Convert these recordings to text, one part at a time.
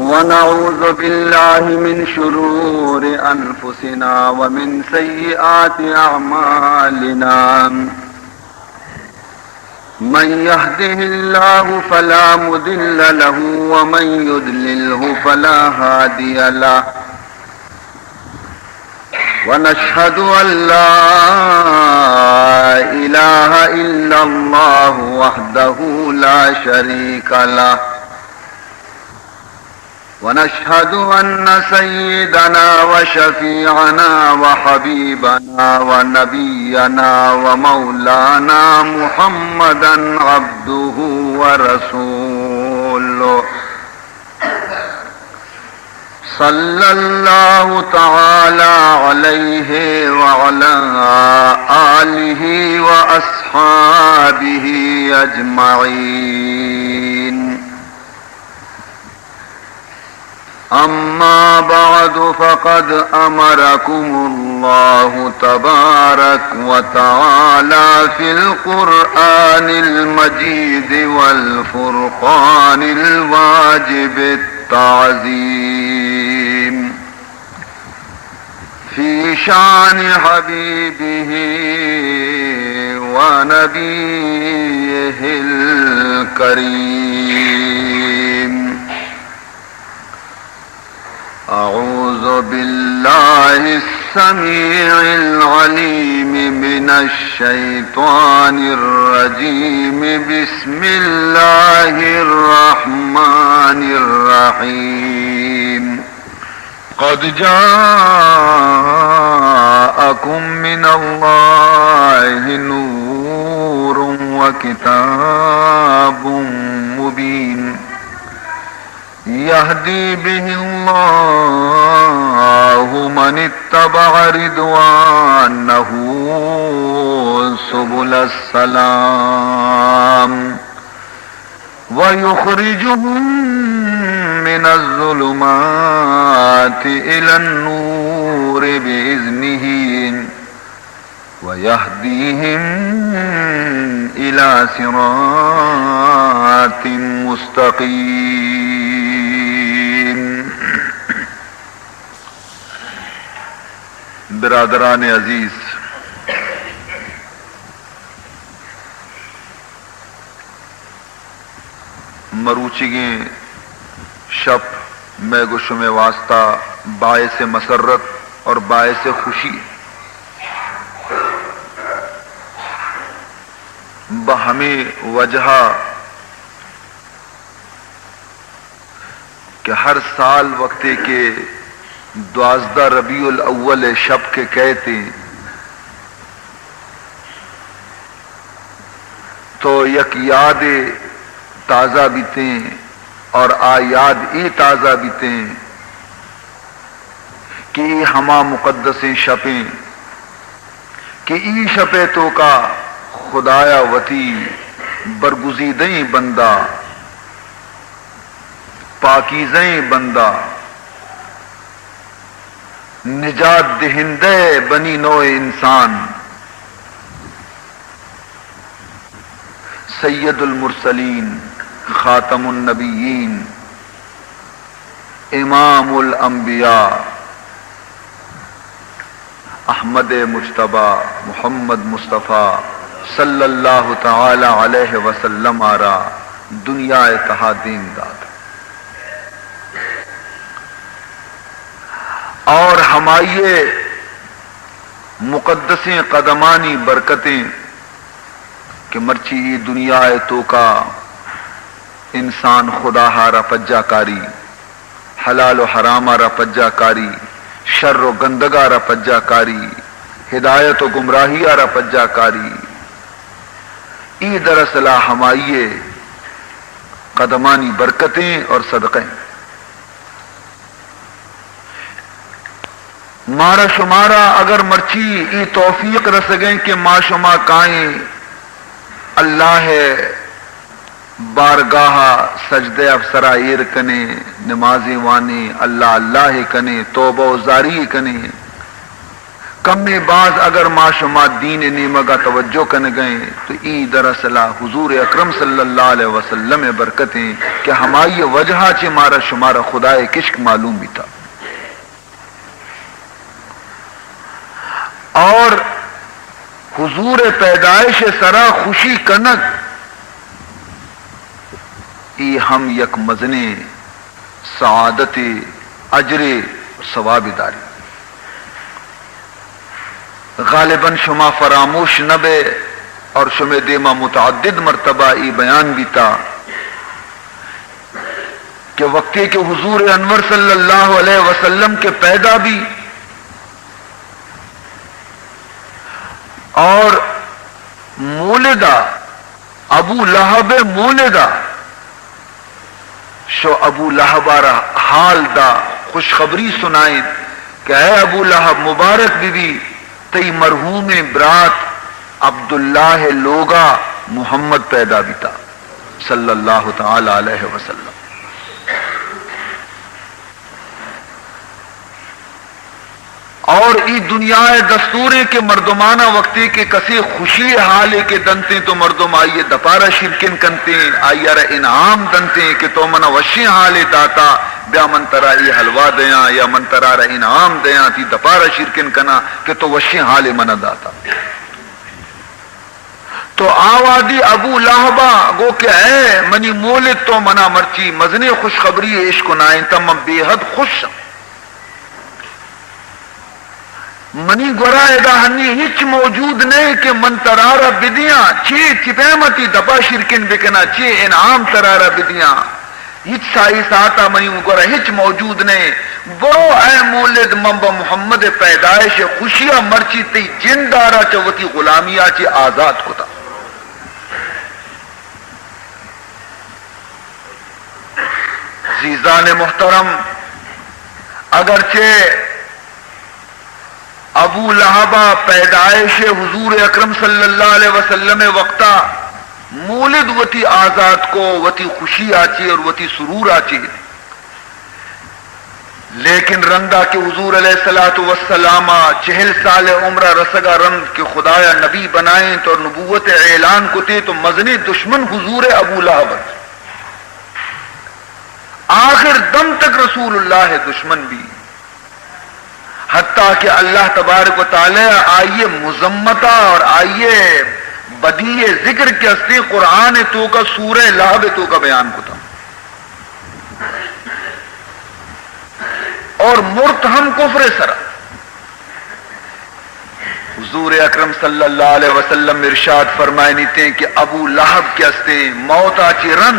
ونعوذ بالله من شرور أنفسنا ومن سيئات أعمالنا من يهده الله فلا مضل له ومن يضلله فلا هادي له ونشهد أن لا إله إلا الله وحده لا شريك له ونشهد أن سيدنا وشفيعنا وحبيبنا ونبينا ومولانا محمدا عبده ورسوله صلى الله تعالى عليه وعلى آله وأصحابه أجمعين. أما بعد فقد أمركم الله تبارك وتعالى في القرآن المجيد والفرقان الواجب التعظيم في شأن حبيبه ونبيه الكريم. أعوذ بالله السميع العليم من الشيطان الرجيم. بسم الله الرحمن الرحيم. قد جاءكم من الله نور وكتاب مبين يهدي به الله من اتبع رضوانه سبل السلام ويخرجهم من الظلمات إلى النور بإذنه ويهديهم إلى صراط مستقيم. برادران عزیز، مروچگیں شب میں گشم واسطہ باعث مسرت اور باعث خوشی بہمیں وجہ کہ ہر سال وقتے کے 12 ربیع الاول شب کے کہتے تو یک یاد تازہ بیتیں اور آیاد ای تازہ بیتیں کہ ای ہما مقدس شپیں کہ ای شپے تو کا خدایا وتی برگزیدیں بندہ پاکیزیں بندہ نجات دہندے بنی نوع انسان سید المرسلین خاتم النبیین امام الانبیاء احمد مجتبی محمد مصطفیٰ صلی اللہ تعالی علیہ وسلم آرا دنیا اتحادین داد اور ہمائیے مقدسیں قدمانی برکتیں کہ مرچی دنیا تو کا انسان خدا ہارا پجا کاری حلال و حرام آرا پجا کاری شر و گندگا را پجا کاری ہدایت و گمراہی آرا پجا کاری ای دراصل ہمائیے قدمانی برکتیں اور صدقیں مارا شمارا اگر مرچی ای توفیق رسگیں کہ ما شما کائیں اللہ ہے بارگاہ سجدے افسرا ایر کنے نمازی وانی اللہ اللہ کنے توبہ و زاری کنے کم باز اگر ما شما دین نیمگا توجہ کن گئے تو ای دراصل حضور اکرم صلی اللہ علیہ وسلم برکتیں کہ ہماری وجہ چے مارا شمارا خدائے کشک معلوم بھی تھا. اور حضور پیدائش سرا خوشی کنک ای ہم یک مزنے سعادت اجر ثواب داری. غالباً شما فراموش نبے اور شما دیما متعدد مرتبہ ای بیان بھی تھا کہ وقتی کہ حضور انور صلی اللہ علیہ وسلم کے پیدا بھی اور مولدہ ابو لہب مولدہ شو ابو لہب آرہ حال دا خوشخبری سنائیں کہ اے ابو لہب مبارک بی بی تی مرحوم برات عبداللہ لوگا محمد پیدا بھی تھا صلی اللہ تعالی علیہ وسلم. اور ای دنیا دستوریں کے مردمانہ وقتی کے کسی خوشی حالے کے دنتے تو مردم آئیے دپارہ شرکن کنتے آئیے انعام دنتے کہ تو منہ وشی حالے داتا بیا من ترا ای حلوہ دیاں یا من ترا انعام دیاں تی دپارہ شرکن کنا کہ تو وشی حالے منہ داتا. تو آوادی ابو لہبا گو کہ اے منی مولد تو منہ مرچی مزنے خوشخبری عشق نائیں تم بے حد خوش منی گورا ادا ہنی ہچ موجود نہیں کہ من ترارا بدیاں چی چپیمتی دبا شرکن بکنا چی انعام ترارا بدیاں ہچ سائی ساتا منی گورا ہچ موجود نہیں. برو اے مولد منبا محمد پیدائش خوشیاں مرچی تی جندارا چوتی غلامیہ چی آزاد کتا. عزیزان محترم اگرچہ ابو لہبا پیدائش حضور اکرم صلی اللہ علیہ وسلم وقتا مولد وتی آزاد کو وتی خوشی آچی اور وتی سرور آچی، لیکن رندہ کہ حضور علیہ السلام 40 سال عمرہ رسگا رند کہ خدایا نبی بنائیں تو نبوت اعلان کتے تو مزنی دشمن حضور ابو لہب آخر دم تک رسول اللہ دشمن بھی، حتیٰ کہ اللہ تبارک و تعالی آئیے مذمتہ اور آئیے بدیع ذکر کے استے قرآن تو کا سورہ لہب تو کا بیان کتا اور مرتہم کفر سرا. حضور اکرم صلی اللہ علیہ وسلم ارشاد فرمائنی تھے کہ ابو لہب کے استے موت آچی رن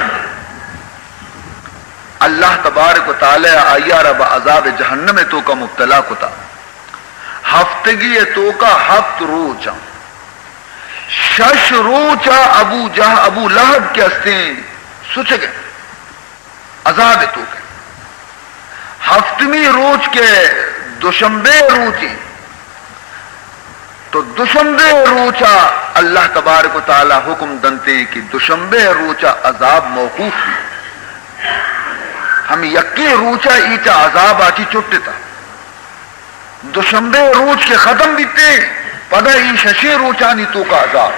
اللہ تبارک و تعالی آیا رب عذاب جہنم تو کا مبتلا کتا. ہفتگی تو کا ہفت روچا شش روچا ابو لہب کے ہستیں سچ گئے عذاب تو کے. ہفتمی روچ کے دوشنبے روچی تو دوشنبے روچا اللہ تبارک و تعالی حکم دنتے ہیں کہ دوشنبے روچا عذاب موقوف بھی. ہم یکی روچا ایچا عذاب آچی چھٹے تھا دوشنبے روچ کے ختم بیتے پدا ای ششی روچانی تو کا عذاب.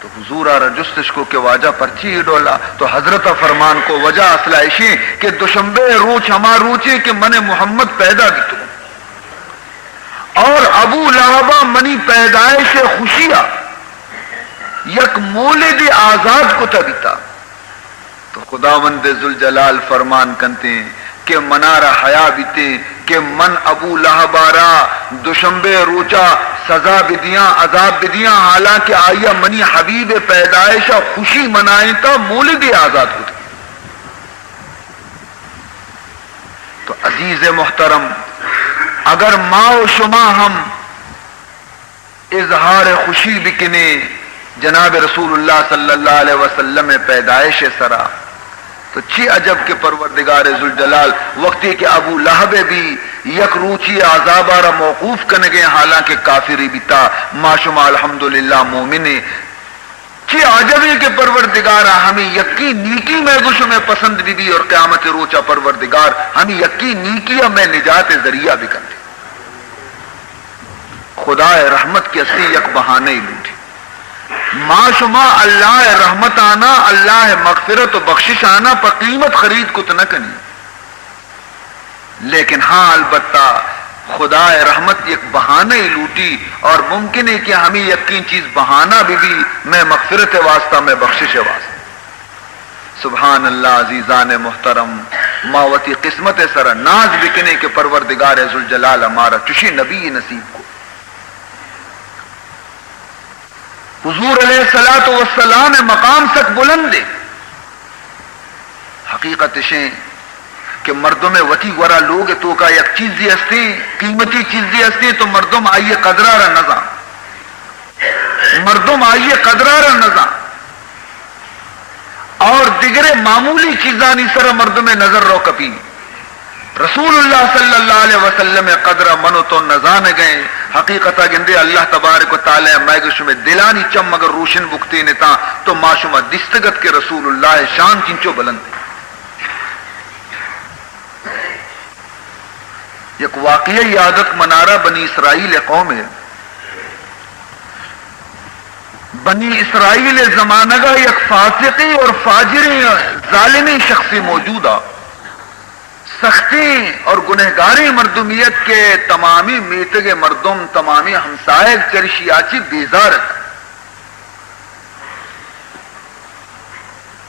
تو حضور آرہ جستش کو کہ واجہ پرچی ڈولا تو حضرت فرمان کو وجہ اصلائشی کہ دوشنبے روچ ہما روچے کہ من محمد پیدا بھی تو اور ابو لہبا منی پیدائش خوشیہ یک مولد آزاد کو تبیتا. تو خداوند ذوالجلال فرمان کنتے ہیں کہ منارہ حیا بیتے کہ من ابو لہبارا دوشنبے روچا سزا بدیاں عذاب بدیاں حالانکہ آیا منی حبیب پیدائشہ خوشی منائیں تا مولد آزاد ہوتے. تو عزیز محترم اگر ما و شما ہم اظہار خوشی بکنے جناب رسول اللہ صلی اللہ علیہ وسلم پیدائش سرا تو چی عجب کے پروردگار ذوالجلال وقتی کہ ابو لہب بھی یک روچی عذابارہ موقوف کنگے حالانکہ کافری بھی تا ما شما الحمدللہ مومن چی عجبی کے پروردگارا ہمیں یقین نیکی میں گوش میں پسند بھی اور قیامت روچا پروردگار ہمیں یقین نیکی میں نجات ذریعہ بھی کر دے. خدا رحمت کی اصلی یک بہانے ہی لوٹی ما شما اللہ رحمت آنا اللہ مغفرت و بخشش آنا پر قیمت خرید کو تو نہ کنی، لیکن ہاں البتہ خدا رحمت ایک بہانہ ہی لوٹی اور ممکن ہے کہ ہمیں یقین چیز بہانہ بھی میں مغفرت واسطہ میں بخشش واسطہ. سبحان اللہ عزیزان محترم ماوتی قسمت سر ناز بکنے کے پروردگار ذوالجلال ہمارا چشی نبی نصیب کو حضور علیہ الصلوۃ والسلام مقام تک بلند دے. حقیقت شیں کہ مردوں میں وتی ورا لوگ تو کا یک چیزی ہستی قیمتی چیزی ہستی تو مردم آئیے قدرہ را نظام، مردم آئیے قدرہ را نظام اور دیگر معمولی چیزانی سر مردم نظر رو کپی. رسول اللہ صلی اللہ علیہ وسلم قدرہ منو تو نظان گئے. حقیقتہ گندے اللہ تبارک و تعالی میگش میں دلانی چم اگر روشن بکتے نتا تو معشومہ دستگت کے رسول اللہ شان چنچو بلند. یک واقعی یادت منارہ بنی اسرائیل قوم ہے. بنی اسرائیل زمانہ کا یک فاسقی اور فاجری ظالمی شخصی موجودہ سختی اور گنہگاری مردمیت کے تمامی میتگ مردم تمامی ہمسائے چرشی آچی بیزارت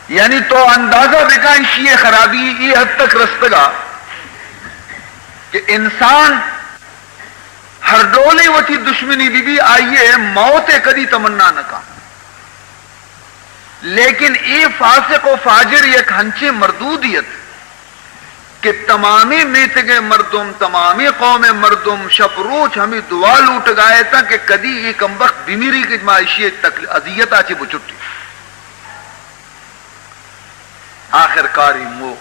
یعنی تو اندازہ بکا شیئے خرابی یہ حد تک رستگا کہ انسان ہر ڈولے وتی دشمنی بھی آئیے موت کدی تمنا نہ کا، لیکن یہ فاسق و فاجر یک ہنچی مردودیت کہ تمامی میتگے مردم تمامی قوم مردم شپروچ ہمیں دعا لوٹ گائے تھا کہ کدی یہ کمبخت بیمیری کی معاشی اذیت آچی بچٹی. آخر کاری مو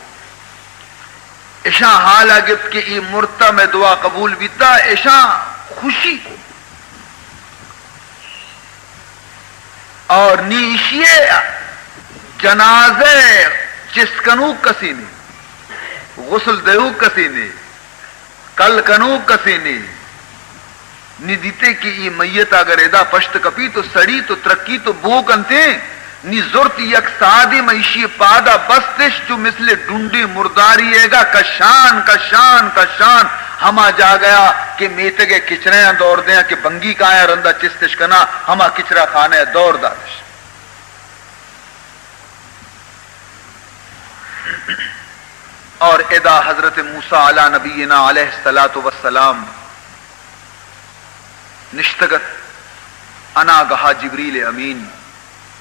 ایشا حال آگت کہ ای مرتا میں دعا قبول بیتا ایشا خوشی اور نیشیے جنازے چسکنو کسی نے غسل دیو کسی نے کل کنو کسی نے نی دیتے کہ یہ میت اگر ادا پشت کپی تو سڑی تو ترقی تو بو کنتے نی زورت یک سادی معیشی پادا بستش جو مثل ڈونڈی مرداری ہے گا کشان کشان کشان ہما جا گیا کہ میتگے کچرے دور دیں کہ بنگی کا آیا رندہ چستش کنا ہما کچرا کھانے دور دادش. اور ادا حضرت موسیٰ علی نبینا علیہ الصلوۃ والسلام نشتگت انا گہا جبریل امین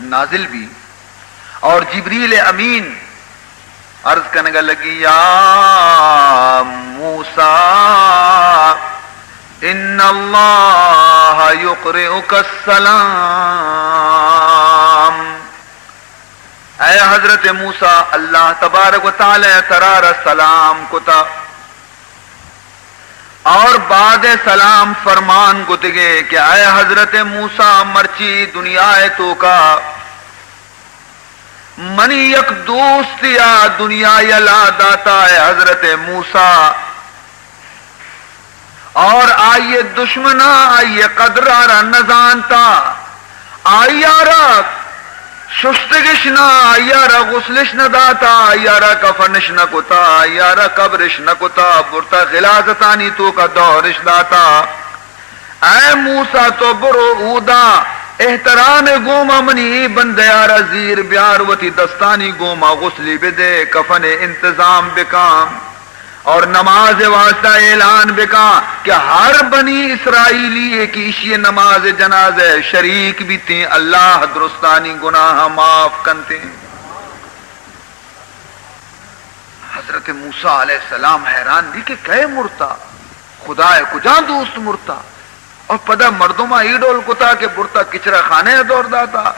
نازل بھی اور جبریل امین عرض کرنے لگی یا موسیٰ ان اللہ یقرئک السلام. اے حضرت موسیٰ اللہ تبارک و تعالی ترار سلام کتا اور بعد سلام فرمان گتگے کہ اے حضرت موسیٰ مرچی دنیا تو کا منی یک دوست یا دنیا یلا داتا ہے حضرت موسیٰ اور آئیے دشمنا آئیے قدرارا نزانتا آئیارا شستگش نہ آئیارا غسلش نہ داتا آئیارا کفنش نہ کتا آئیارا قبرش نہ کتا برتا غلازتانی تو کا دورش داتا. اے موسیٰ تو برو اودا احترام گوما منی بندیارا زیر بیار وتی دستانی گوما غسلی بدے کفن انتظام بکام اور نماز واسطہ اعلان بکا کہ ہر بنی اسرائیلی ایک ایشی نماز جنازہ شریک بھی تھیں اللہ درستانی گناہ معاف کنتے. حضرت موسیٰ علیہ السلام حیران بھی کہ کہے مرتا خدا ہے کجا دوست مرتا اور پدا مردمہ ایڈول کتا کہ برتا کچرا کھانے دور داتا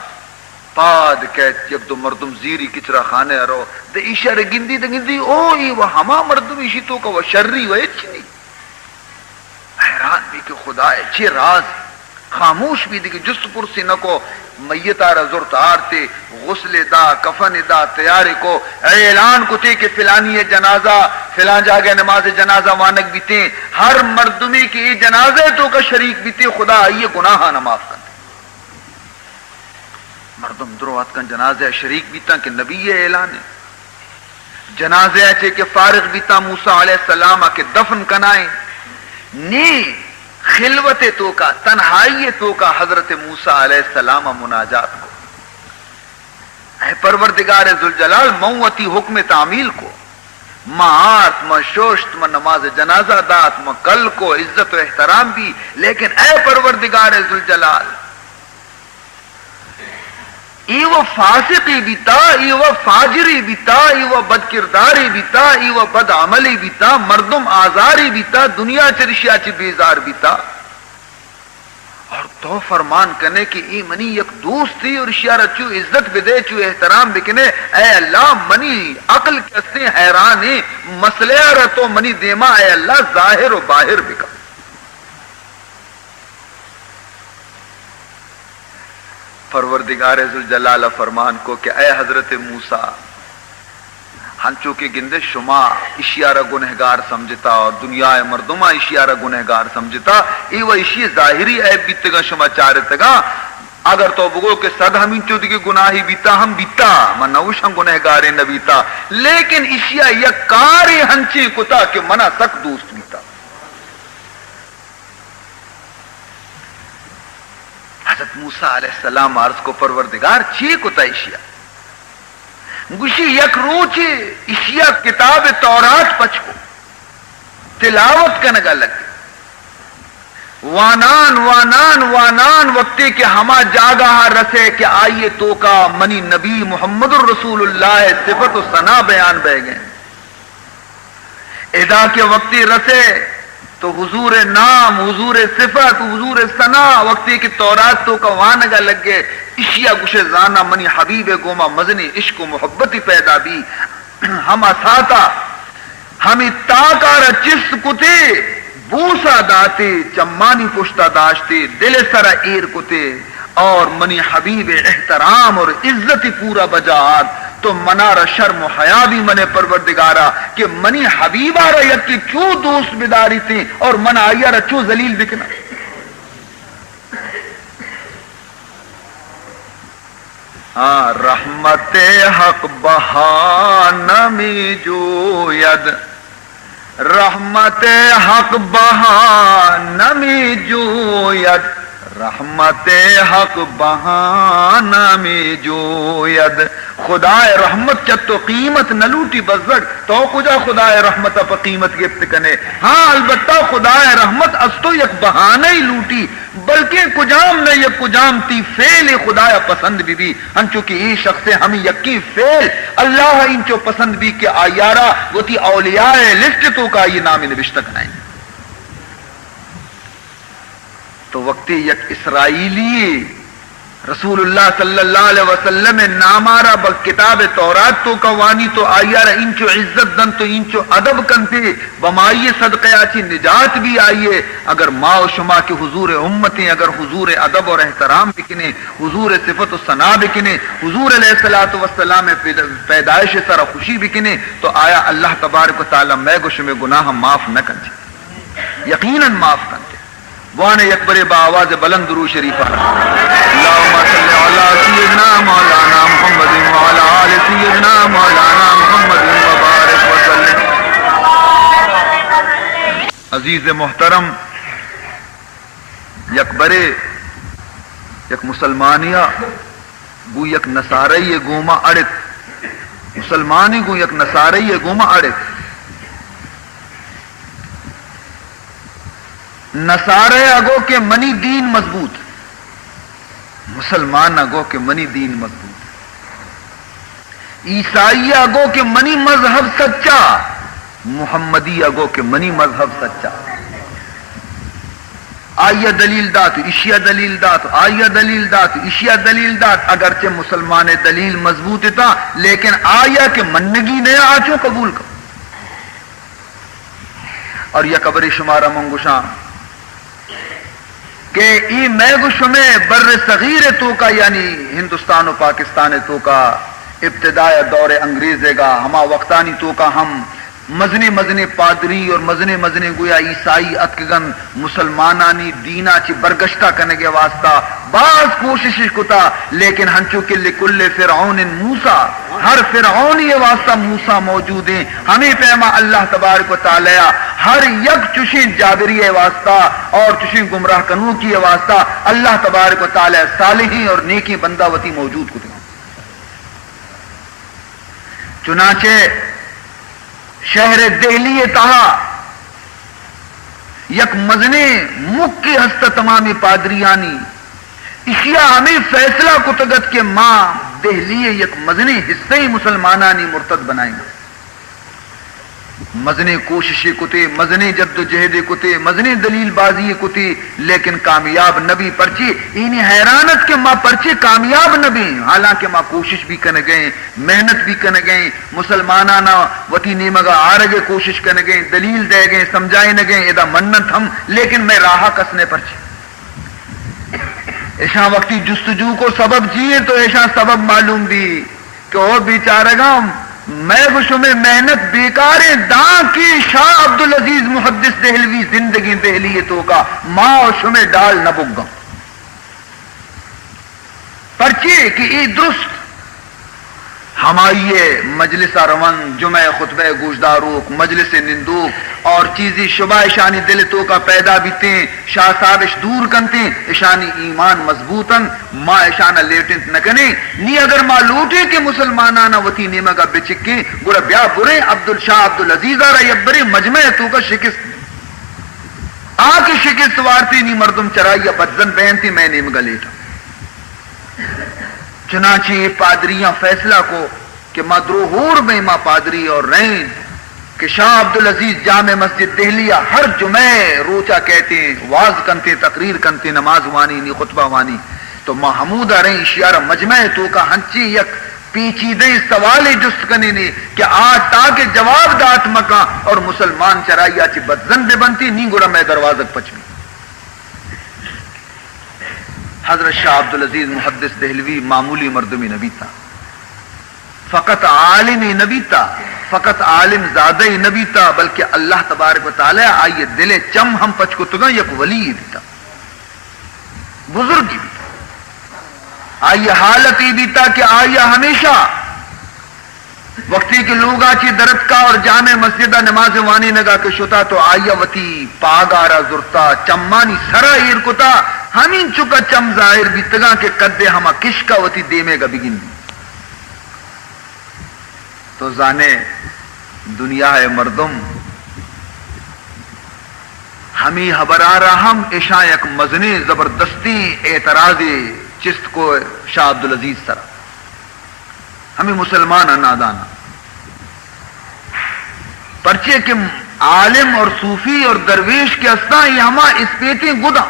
پاد کہت جب دو مردم زیری کچرا کھانے رو دے ایشا رے گندی دے گندی او ای وہ ہما مردم ایشی تو کا وہ شرری وہ اچھی نہیں. حیران بھی کہ خدا ہے چی راز خاموش بھی دی کہ جست پرسی نہ کو میتا را زرت آرتے غسل دا کفن دا تیارے کو اعلان کو تے کہ فلانی جنازہ فلان جاگے نماز جنازہ وانک بیتے ہر مردمی کی جنازے تو کا شریک بیتے خدا آئیے گناہ نہ معاف کر مردم دروات کن جنازہ شریک بیتا کہ نبی اعلان ہے جنازہ اچھے کہ فارغ بیتا موسیٰ علیہ السلام کے دفن کنائیں نی خلوت تو کا تنہائی تو کا حضرت موسیٰ علیہ السلام مناجات کو اے پروردگار ذوالجلال موتی حکم تعمیل کو ما آرت ما شوشت ما نماز جنازہ دات ما کل کو عزت و احترام بھی لیکن اے پروردگار ذوالجلال ایو فاسقی بیتا ایو فاجری بیتا ایو بدکرداری بیتا ایو بد عملی بیتا مردم آزاری بیتا دنیا چرشیا چی بیزار بیتا اور تو فرمان کرنے کی ای منی یک دوست تھی اور اشیارہ چو عزت بدے چو احترام بکنے اے اللہ منی عقل کسے حیرانی مسئلہ رہ تو منی دیما اے اللہ ظاہر و باہر بکا پروردگار ذوالجلال فرمان کو کہ اے حضرت موسیٰ ہنچو کے گندے شما اشیارہ گنہگار سمجھتا اور دنیا مردمہ اشیارہ گنہگار سمجھتا ایوہ اشی ظاہری عیب بیتگا شما چارتگا اگر تو بگو کہ صد ہمیں چو دیگے گناہی بیتا ہم بیتا من نوش ہم گنہگارے نہ بیتا لیکن اشیاء یک کاری ہنچی کتا کہ منا سک دوست بیتا حضرت موسیٰ علیہ السلام عرض کو پروردگار چی کتا اشیاء گوشی یک روچ اشیاء کتاب تورات پچ کو تلاوت کنگا لگ وانان وانان وانان وقتی کہ ہما جاگہ رسے کہ آئیے تو کا منی نبی محمد الرسول اللہ صفت و ثنا بیان بہ گئے ادا کے وقتی رسے تو حضور نام حضور صفت حضور ثنا وقتی کی تورات تو کا وانگا لگ گئے اشیاء گوشے زانا منی حبیب گوما مزنی عشق و محبتی پیدا بھی ہم اساتا ہمیں تاکارا چس کتے بوسا داتے چمانی پشتا داشتے دل سرا ایر کتے اور منی حبیب احترام اور عزتی پورا بجات تو منار شرم و حیا بھی منے پروردگارا کہ منی حبیبہ را یکی چو دوست بداری تھی اور من آیا را چو ذلیل بکنا رحمت حق بہانمی جوید رحمت حق بہانمی جوید رحمت حق بہانمی جوید خدای رحمت چت تو قیمت نہ لوٹی بزرگ تو کجا خدای رحمت پا قیمت گفت کنے ہاں البتہ خدای رحمت اس تو یک بہانہ ہی لوٹی بلکہ کجام نہ یک کجام تی فعل خدای پسند بھی ہنچو کہ یہ شخص ہمیں یکی فعل اللہ انچو پسند بھی کہ آیارہ وہ تی اولیاء لسٹ تو کا یہ نام نوشتہ کنائیں تو وقتی یک اسرائیلی رسول اللہ صلی اللہ علیہ وسلم نامارا کتاب تورات تو کوانی تو آئیارا انچو عزت دن تو انچو ادب کنتے بمائی صدقے آچی نجات بھی آئیے اگر ماں و شما کے حضور امتیں اگر حضور ادب اور احترام بکنے حضور صفت و ثنا بکنے حضور علیہ السلام پیدائش سر خوشی بکنے تو آیا اللہ تبارک و تعالی میں گوش میں گناہ معاف نہ کنتے یقیناً معاف کنتے وانا یکبر با آواز بلند درو شریف اللہم صلی علی سیدنا مولانا محمد وعلی آل سیدنا مولانا محمد وبارک وسلم. عزیز محترم یکبر یک مسلمانیہ گو یک نصاری گوما اڑت مسلمانی گو یک نصاری گوما اڑت نصارے اگو کے منی دین مضبوط مسلمان اگو کے منی دین مضبوط عیسائی اگو کے منی مذہب سچا محمدی اگو کے منی مذہب سچا آئیہ دلیل دات اشیاء دلیل دات آئیہ دلیل دات اشیاء دلیل دات اگرچہ مسلمان دلیل مضبوط تھا لیکن آیا کہ منگی نیا آچو قبول کر اور یہ قبر شمارہ منگوشان کہ ای میں گشمے بر صغیر تو کا یعنی ہندوستان و پاکستان تو کا ابتداء دور انگریزے گا ہما وقتانی تو کا ہم مزنے پادری اور مزنے گویا عیسائی اتکگن مسلمانانی دینا چی برگشتہ کرنے کے واسطہ بعض کوشش کتا، لیکن ہنچو کہ لکل فرعون موسیٰ، ہر فرعون یہ واسطہ موسیٰ موجود ہیں. ہمیں پیما اللہ تبارک و تعالی ہر یک چشیں جابری واسطہ اور چشیں گمراہ کنو کی واسطہ اللہ تبارک و تعالی صالحین اور نیکی بندہ وتی موجود کتے. چنانچہ شہر دہلی تہا یک مزنے مک کی ہست تمامی پادریانی اشیاء ہمیں فیصلہ کتگت کے ماں دہلی یک مزنے حصے مسلمانانی مرتد بنائیں گے. مزنے کوششیں کتے، مزنے جد و جہد کتے، مزنے دلیل بازی کتے، لیکن کامیاب نبی پرچی انہیں حیرانت کے ماں پرچی کامیاب نبی، حالانکہ ماں کوشش بھی کرنے گئے، محنت بھی کرنے گئے، مسلمانانا وطی نیمگا آرگے کوشش کرنے گئے، دلیل دے گئے، سمجھائے نہ گئے، ادا منت ہم، لیکن میں راہا کسنے پرچی ایشاں وقتی جستجو کو سبب چیئے تو ایشاں سبب معلوم بھی کہ اور بیچارہ گا میں گوشوں میں محنت بیکاریں داں کی شاہ عبدالعزیز محدث دہلوی زندگی دہلی تو کا ماں اور شمیں ڈال نہ بگا پرچے کہ ای درست ہمائیے مجلس روان جمعہ خطبہ گوشداروک مجلس نندوک اور چیزی شبہ اشانی دل تو کا پیدا بیتیں شاہ صاحب اش دور کنتے اشانی ایمان مضبوطن ماں اشانہ لیٹنت نکنے نی اگر ماں لوٹے کہ مسلمانانا وطی نیمگا بچکے گوڑا بیا برے عبدالشاہ عبدالعزیز آرہ یبرے مجمع تو کا شکست آکے شکست وارتی نی مردم چرائی بدزن بہنتی میں نیمگا لیٹا. چنانچہ پادریاں فیصلہ کو کہ مدروہور میں ماں پادری اور رہیں کہ شاہ عبدالعزیز جامع مسجد دہلیہ ہر جمعہ روچہ کہتے ہیں، واز کنتے، تقریر کنتے، نماز وانی نی خطبہ وانی تو ماں حمودہ رہیں اشیارہ مجمع تو کا ہنچی یک پیچیدیں سوال جست کنے نے کہ آج تاکہ جواب دات مکا اور مسلمان چرائی آچی بدزن بے بنتی نی گوڑا میں دروازک پچمی. حضرت شاہ عبدالعزیز محدث دہلوی معمولی مردمی نبی تھا، فقط عالمی نبی تھا، فقط عالم زادہ نبی تھا، بلکہ اللہ تبارک و تعالی آئیے دل چم ہم پچ کو تگا یک ولی بھی تھا، بزرگی بھی تھا، آئیے حالتی بھی تھا کہ آئیے ہمیشہ وقتی کے لوگ آچی درد کا اور جامع مسجدہ نماز وانی نگا کے شتا تو آئیے وتی پاگارا زرتا چمانی سرا ایر کتا ہمین چکا چم ظاہر بھی تگا کے قدے ہما کشکا وتی دیمے گا بگن بھی تو زانے دنیا ہے مردم ہمیں حبرارا ہم اشاں یک مزنی زبردستی اعتراضی چست کو شاہ عبدالعزیز سرا ہمیں مسلمان نادانا پرچے کہ عالم اور صوفی اور درویش کے اسنا یہ ہما اس پیٹیں گدا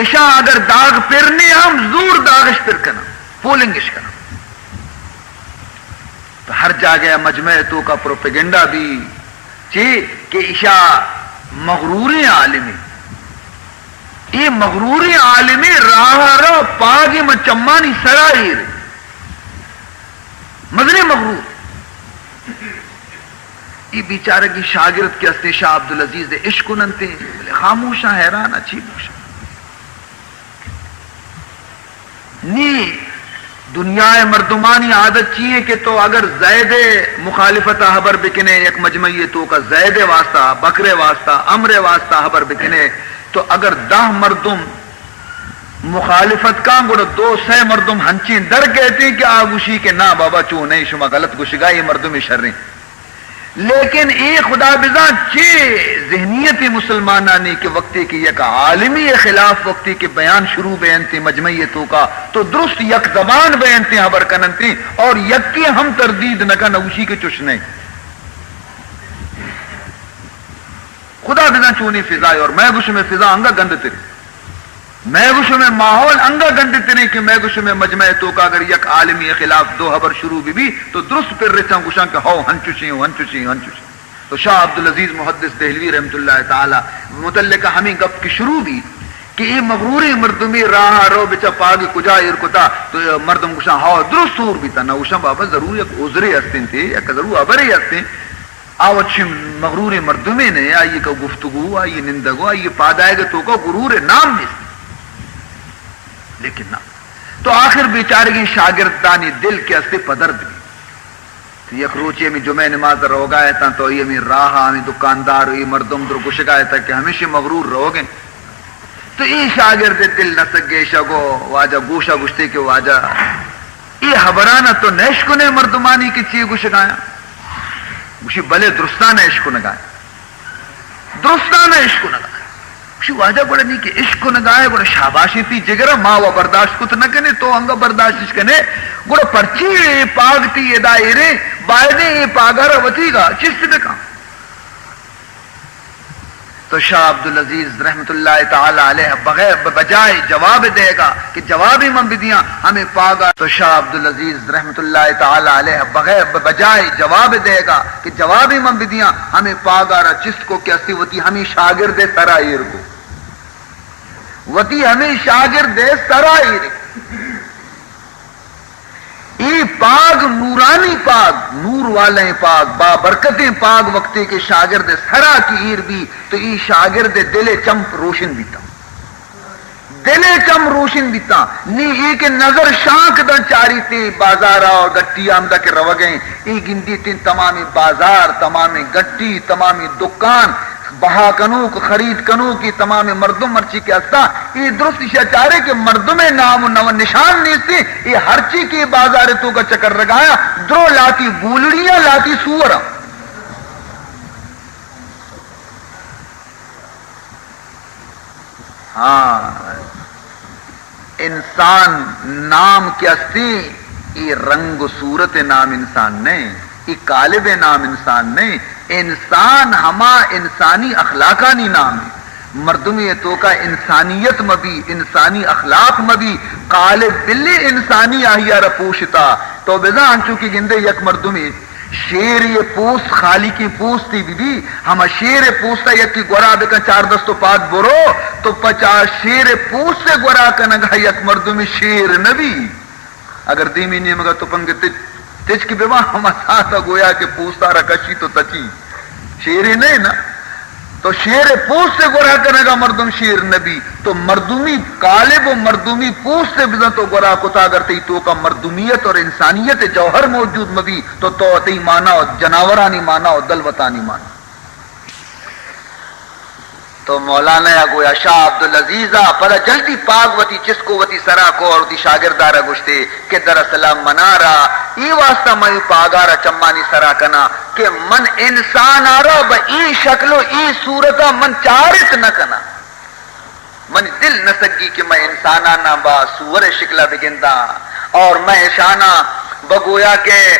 اشاں اگر داغ پرنے ہم زور داغش پر کنا پولنگش کنا تو ہر جاگہ مجمع تو کا پروپیگنڈا بھی چی کہ اشاں مغروری عالمی یہ مغروری عالمی راہ رو پاگی مچمانی سرائیر مدنی مغرور یہ بیچارے کی شاگرد کے استے شاہ عبدالعزیز دے عشق ننتے خاموشاں حیران اچھی موشاں نی دنیا مردمانی عادت چیئے کہ تو اگر زید مخالفت حبر بکنے یک مجمعی تو کا زید واسطہ بکرے واسطہ امر واسطہ حبر بکنے تو اگر 10 مردم مخالفت کا گوڑا 200 مردم ہنچین در کہتے ہیں کہ آگوشی کے نا بابا چو نہیں شما غلط گوشگا یہ مردم شریں لیکن اے خدا بزان چے ذہنیت مسلمانانی کے وقتی کی یک عالمی خلاف وقتی کے بیان شروع بیانتی مجمعیتوں کا تو درست یک زبان بیانتی حبر کننتی اور یک کی ہم تردید نکا نوشی کے چشنے خدا بزان چونی فضائے اور میں گوش میں فضا انگا گند تری میں گوشوں میں ماحول انگا گندتے نہیں کہ میں گوشوں میں مجمع تو کا اگر یک عالمی خلاف 2 حبر شروع بھی تو درست پر رچاں گوشاں کہ ہو ہنچوشی تو شاہ عبدالعزیز محدث دہلوی رحمت اللہ تعالی متعلقہ ہمیں گپ کی شروع بھی کہ یہ مغروری مردمی راہ رو بچا پاگی کجا ارکتا تو مردم کشا ہاں درست اور بھی تا نوشا بابا ضرور یک عذرے ہستیں تھے یا ضرور عبرے ہستیں آوچ مغروری مردمی نے آئیے کا گفتگو آئیے نندگو آئیے پادائے گا تو کا غرور نام نہیں لیکن نہ تو آخر بیچارگی شاگردانی دل کے ہستے پدرد بھی تو یک روچی ہمیں جمعہ نماز رو گئے تھا تو یہ ہمیں راہ ہمیں دکاندار ہوئی مردم در کش گئے تھا کہ ہمیشہ مغرور رہو گے تو یہ شاگرد دل نسک گے شگو واجہ گوشہ گشتے کے واجہ یہ حبرانہ تو نیشکو نے مردمانی کی چیئے گوش گایا گوشی بلے درستانہ عشق نگائے درستانہ عشق نگائے گوشی واجہ گوڑا نہیں کہ عشق نگائے گوڑا شاباشی تی جگرہ ماں و برداشت کت نہ کنے تو انگا برداشت کنے گوڑا پرچی پاگتی یہ دائرے بائدے یہ پاگارہ وطی گا چیز سے دیکھا تو شاہ عبدالعزیز رحمت اللہ تعالی علیہ بغیر بجائے جواب دے گا کہ جواب ہی من بدیاں ہمیں پاگا تو شاہ عبدالعزیز رحمت اللہ تعالی علیہ بغیر بجائے جواب دے گا کہ جواب ہی من بدیاں ہمیں پاگا را چست کو کیسی وتی ہمیں شاگرد سرائر کو وتی ہمیں شاگرد سرائر ای پاگ نورانی پاگ نور والے پاگ با برکتیں پاگ وقتے کے شاگرد سرا کی ایر بھی تو ای شاگرد دل چمپ روشن بیتا دل چم روشن بیتا نی ای کے نظر شانک دن چاری تے بازارہ اور گٹی آمدہ کے رو گئیں ای گندی تین تمامی بازار تمامی گٹی تمامی دکان بہا کنو کو خرید کنو کی تمام مردم مرچی کے ہستا یہ درست اشارے کہ مردم نام و نو نشان نہیں تھی یہ ہر چی کی بازار تو کا چکر لگایا درو لاتی بولڑیاں لاتی سورا ہاں انسان نام کی ہستی یہ رنگ و صورت نام انسان نہیں یہ قالب نام انسان نہیں انسان ہما انسانی اخلاقانی نام ہے مردمی تو کا انسانیت مبی انسانی اخلاق مبی قالب بلی انسانی آہیا رپوشتا تو بزا انچو کی گندے یک مردمی شیر یہ پوست خالی کی پوستی بھی ہما شیر پوستا یک کی گورا بکن 4 دستو پاد برو تو 50 شیر پوست سے گورا کنگا یک مردمی شیر نبی اگر دیمی نہیں مگا تو پنگ تج کی بیوہ ہما ساتھا گویا کہ پوستا رکشی تو تچی شیری نہیں نا تو شیر پوست سے گورا کرنے گا مردم شیر نبی تو مردمی قالب و مردمی پوست سے بزن تو گورا کتا کرتی تو کا مردمیت اور انسانیت جوہر موجود مبی تو تی مانا ہو جناورانی مانا ہو دلوتانی مانا تو مولانا یا گویا شاہ عبدالعزیزہ پدا جلدی پاک وتی چس کو وتی سرا کو اور دی شاگردارہ گشتے کہ دراصلہ منارا ای واسطہ میں پاگارا چمانی سرا کنا کہ من انسان آرہ با ای شکلو ای صورتا من چارت نہ کنا من دل نہ سکی کہ میں انسانانا با سور شکلہ بگندہ اور میں شانہ بگویا کہ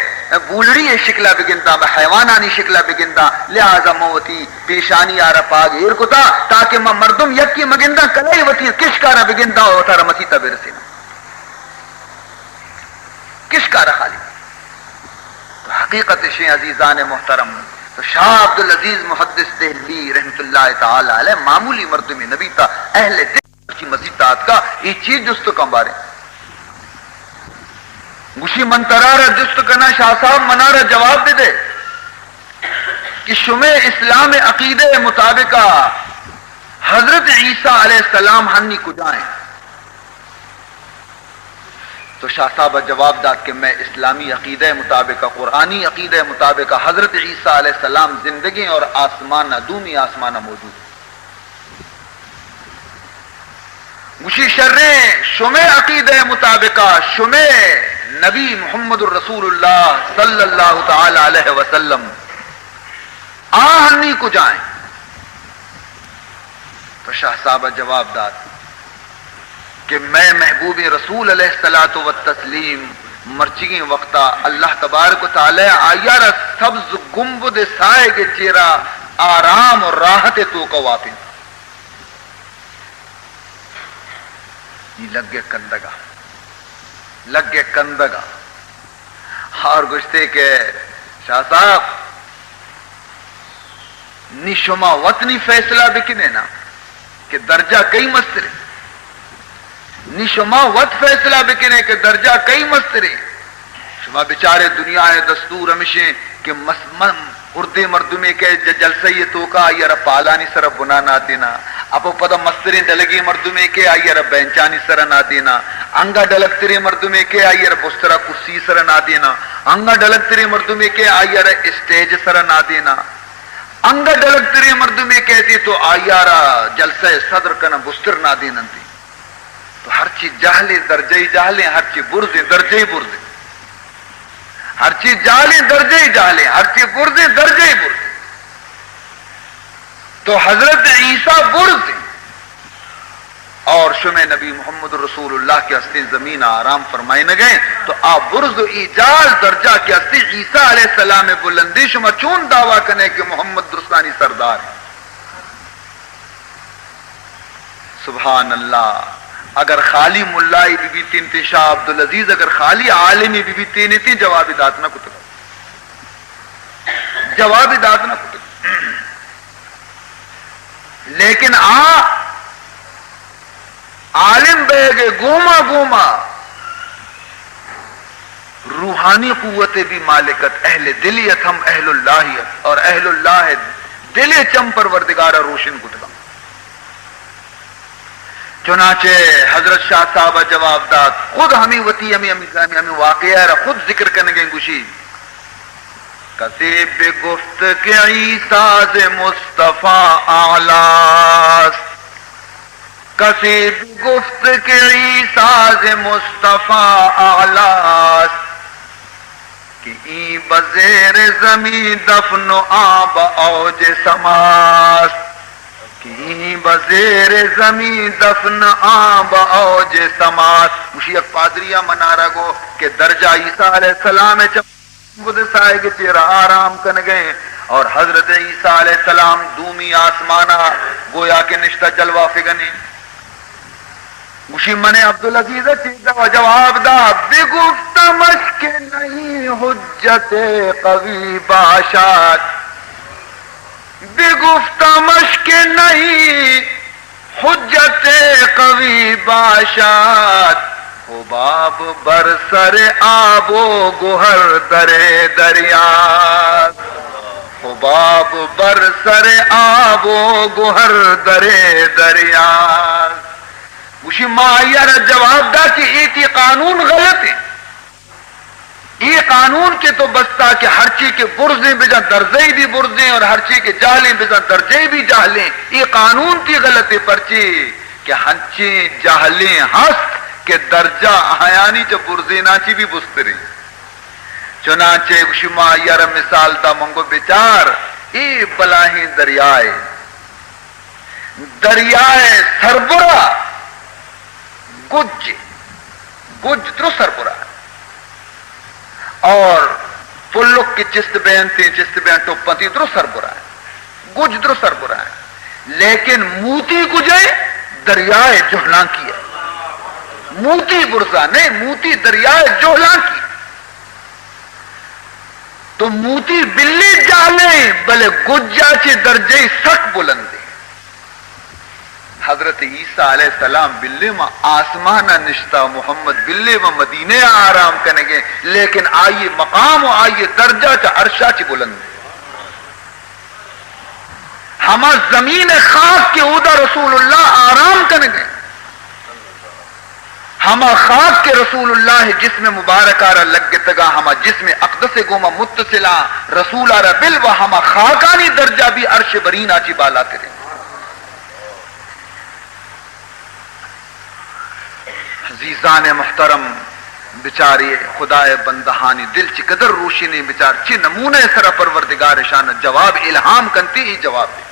بولڑی شکلہ بگندہ با حیوانانی شکلہ بگندہ لہذا موتی پیشانی آرہ پاگ ایر کتا تاکہ میں مردم یکی مگندہ کلائی وطی کشکارہ بگندہ ہوتا رہ مسیطہ برسینا کشکارہ خالی تو حقیقت شیئے عزیزان محترم تو شاہ عبدالعزیز محدث دہلوی رحمت اللہ تعالی علیہ معمولی مردمی نبی تا اہل دل کی مزیدات کا یہ چیز جستو کم بارے گوشی منترارہ جست کنا شاہ صاحب منارہ جواب دے دے کہ شمع اسلام عقیدے مطابقہ حضرت عیسیٰ علیہ السلام ہنی کو جائیں تو شاہ صاحب جواب داد کہ میں اسلامی عقیدہ مطابقہ قرآنی عقیدہ مطابقہ حضرت عیسیٰ علیہ السلام زندگی اور آسمانہ دومی آسمانہ موجود گوشی شریں شمع عقیدہ مطابقہ شمع نبی محمد الرسول اللہ صلی اللہ تعالی علیہ وسلم آہنی کو جائیں تو شاہ صاحب جواب داد کہ میں محبوب رسول علیہ الصلوۃ والتسلیم مرچگی وقتا اللہ تبارک و تعالی آیارہ سبز گنبد سائے کے چیرا آرام اور راحت تو کا واپن یہ لگ گئے کندگا اور گشتے کہ شاہ صاحب نی شما وطنی فیصلہ بکنے نا کہ درجہ کئی مسترے، نی شما وط فیصلہ بکنے کہ درجہ کئی مسترے. شما بیچارے دنیا ہے دستور ہمیشہ کہ اردے مردمے کے جلسہ یہ تو کا آئی رب پالانی سر بنا نہ دینا، اپو پدا مسترین ڈلگی مردمے کے آئی رب بینچانی سر نہ دینا، انگا ڈلکتری مردمے کے آئی رب اس طرح کسی سر نہ دینا، انگا ڈلکتری مردمے کے آئی رب اسٹیج سر نہ دینا، انگا ڈلکتری مردمے کہتی تو آئی رب جلسہ صدر کنا بستر نہ دینا دی. تو ہر چیز جہلے درجہ جہلے، ہر چیز برزے درجہ برزے، ہر چیز جہلے درجہ جہلے، ہر چیز برزے درجہ برزے. تو حضرت عیسیٰ برز اور شمع نبی محمد رسول اللہ کے ہستے زمین آرام فرمائے نہ گئے. تو آپ برز و ایجال درجہ کے ہستے عیسیٰ علیہ السلام بلندی شما چون دعویٰ کرنے کہ محمد رسولانی سردار ہے. سبحان اللہ. اگر خالی ملائی بی بی تین تی شاہ عبدالعزیز، اگر خالی عالمی بی بی تین تی جوابی داتنا کتب، جوابی داتنا کتب. لیکن عالم بے گے گوما گوما روحانی قوت بھی مالکت، اہل دلیت ہم اہل اللہیت، اور اہل اللہ دل چم پروردگارہ روشن کتب. چنانچہ حضرت شاہ صاحبہ جواب داد خود ہمیں وطی ہمیں واقعہ ہے خود ذکر کرنے گئے گوشی. کسی بھی گفت کہ عیسیٰ ز مصطفیٰ اعلیٰ، کسی بھی گفت کہ عیسیٰ ز مصطفیٰ اعلیٰ، کہ ای بزیر زمین دفن و آب اوج سماس، بزیر زمین دفن آب اوج سماس. مشیق پادریہ منارہ گو کہ درجہ عیسیٰ علیہ السلام خود سائے کے چہرہ آرام کن گئے، اور حضرت عیسیٰ علیہ السلام دومی آسمانہ گویا کے نشتہ جلوہ فگنے. مشی من عبدالعزیز چیزہ جواب دا بگفت مشک نہیں حجت قوی باشد، بگفت مشک نہیں حجت قوی باشد، حباب بر سر آب و گہر در دریا، حباب بر سر آب و گہر در دریا. اسی معیار جواب دا کہ ایتی قانون غلط ہے. یہ قانون کے تو بستا کہ ہر چیز کے برزیں بجا درجے بھی برزیں اور ہر چیز کے جہلیں بجا درجے بھی جہلیں. یہ قانون کی غلط پرچی کہ ہنچیں جہلیں ہست کہ درجہ حیانی جو برزیں ناچی بھی بستری. چنانچہ شما یار مثال دا منگو بچار ای بلاہیں دریائے، دریائے سربرا گج درو سربرا، اور پلک کی چست بین تھی، چست بین ٹوپتی درو سربرا ہے، گج درو سربرا ہے. لیکن موتی گجے دریائے جوہلان کی ہے، موتی برزا نہیں، موتی دریائے جوہلان کی. تو موتی بلی جالیں بلے گجا چے درجے سک بلندے. حضرت عیسیٰ علیہ السلام بلے میں آسمانہ نشتہ، محمد بلے میں مدینے آرام کرنے گے، لیکن آئیے مقام و آئیے درجہ چا عرشہ چی بلند. ہما زمین خاک کے اودا رسول اللہ آرام کرنے گے، ہما خاک کے رسول اللہ جسم مبارک آرہ لگ تگا، ہما جسم اقدس گوما متصلہ رسول آرہ بل و ہما خاکانی درجہ بھی عرش برین آچی بالا کرے. عزیزان محترم، بچاری خدای بندہانی دل چی قدر روشنی بچار چی نمونے سر پروردگار شان جواب الہام کنتی ہی جواب دے.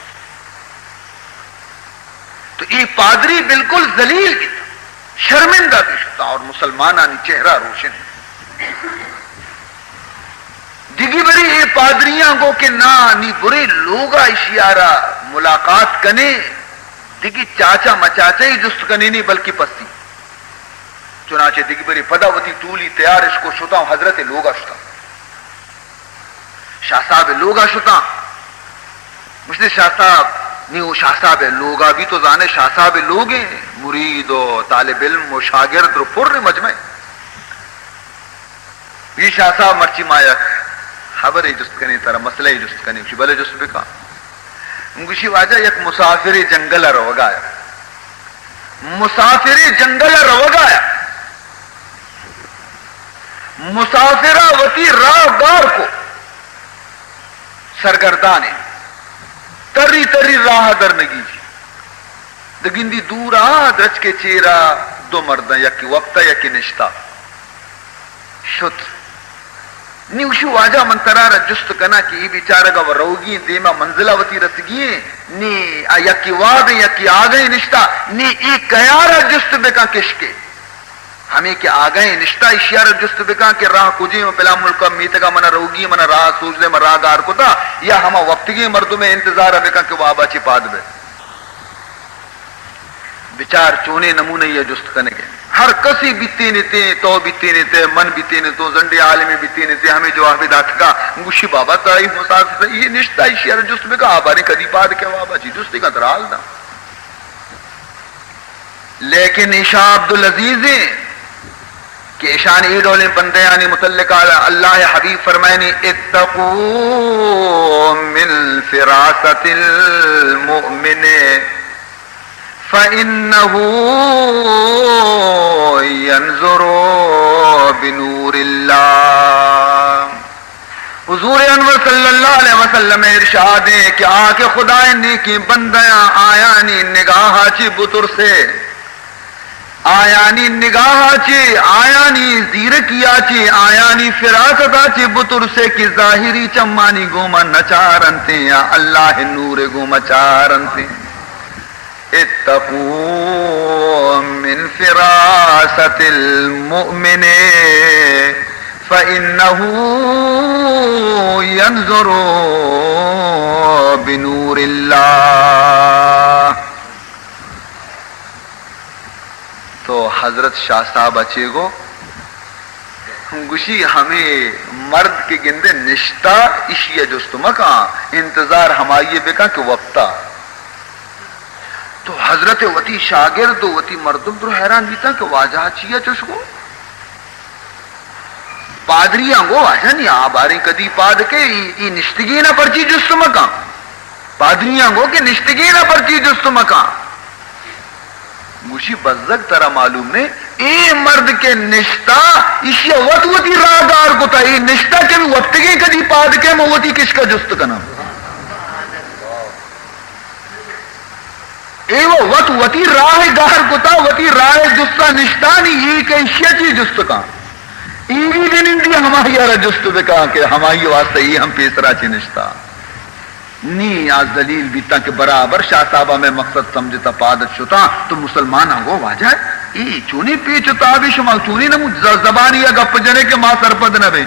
تو ای پادری بالکل ذلیل کی تھا، شرمندہ بھی شتا، اور مسلمانانی چہرہ روشن. دیگی بری ای پادریاں گو کہ نا نی برے لوگا اشیارہ ملاقات کنے، دیگی چاچا مچاچا ہی جست کنے نہیں بلکہ پستی. چنانچہ دیگی بری پداوتی طولی تیار اس کو شتا ہوں، حضرت لوگا شتا، شاہ صاحب لوگا شتا. مجھے شاہ صاحب نہیں، وہ شاہ صاحب ہے لوگا بھی تو جانے شاہ صاحب لوگ ہیں، مرید و طالب علم و شاگرد و پر مجمع یہ شاہ صاحب مرچی مایا خبر جست کنی ترا مسئلہ جست کنی اسی بلے جست بکا انگوشی واجہ یک مسافر جنگل روگایا، مسافر جنگل روگایا، مسافرہ وتی راہ دار کو سرگردانے تری تری راہ در نگی جی دگندی دورا درچ کے چیرا دو مردہ یکی وقتا یکی نشتا شد نیوشو واجہ منترارا جست کنا کہ یہ بیچارہ گا وروگی دیما منزلہ وتی رسگی نی یکی واد یکی آگئی نشتا نی ایک کیارا جست بکا کشکے ہمیں کہ آگئے نشتا اشیار جست بکا کہ راہ کجی میں پلا ملکا میتگا منا روگی منا راہ سوچ دے مرا گار کو تا یا ہما وقتگی مردوں میں انتظار بکا کہ وہ آبا چی پاد بے بچار چونے نمونے یہ جست کنے گے ہر کسی بیتی نیتے تو بیتی نیتے من بیتی نیتو زنڈی عالمی بیتی نیتے ہمیں جواب دات کا گوشی بابا تائی مسافر یہ نشتا اشیار جست بکا آبا نے کدی پاد کے وہ آبا چی جستی کا درال دا لیکن عشاء عبدالعزیز کہ ایشان ایڈولیں بندیانی متعلق اللہ حبیب فرمائنی اتقو من فراست المؤمن فإنه ينظر بنور اللہ حضور انور صلی اللہ علیہ وسلم ارشاد ہے کہ آکے خدا نیکی بندیاں آیانی نگاہ چی بطر سے آیانی نگاہ چی آیانی زیرکیا چی آیانی فراستا چی بطر سے کی ظاہری چمانی گوما نچارنتے یا اللہ نور گوما چارنتے اتقو من فراست المؤمن فإنه ينظر بنور اللہ. تو حضرت شاہ صاحب اچھے گو گوشی ہمیں مرد کے گندے نشتہ اشیاء جستمکا انتظار ہمائیے بکا کہ وقتا تو حضرت وتی شاگرد وتی مردم تو حیران بیتا کہ واجہ چیا چشکو پادریاں گو واجہ نہیں آباریں کدی پاد کے ای نشتگی نہ پرچی جستمکا پادریاں گو کہ نشتگی نہ پرچی جستمکا گوشی بزرگ ترا معلوم نے اے مرد کے نشتہ اشیا وط وطی راہدار کو تا اے نشتہ کے بھی وقت کے کدی پاد کے موتی کس کا جست کنا اے وہ وط وطی راہ گار کو تا وطی راہ جستہ نشتہ نہیں یہ کہ اشیا چی جست کا ایوی دن اندی ہماری آرہ جست بکا کہ ہماری واسطہ یہ ہم پیسرا چی نشتہ نی آج دلیل بیتا کہ برابر شاہ صاحبہ میں مقصد سمجھتا پادت شتا تو مسلمان آگو واجہ ہے ای چونی پیچتا بھی شما چونی نمو زبانی یا گپ جنے کے ماں سرپد نہ بے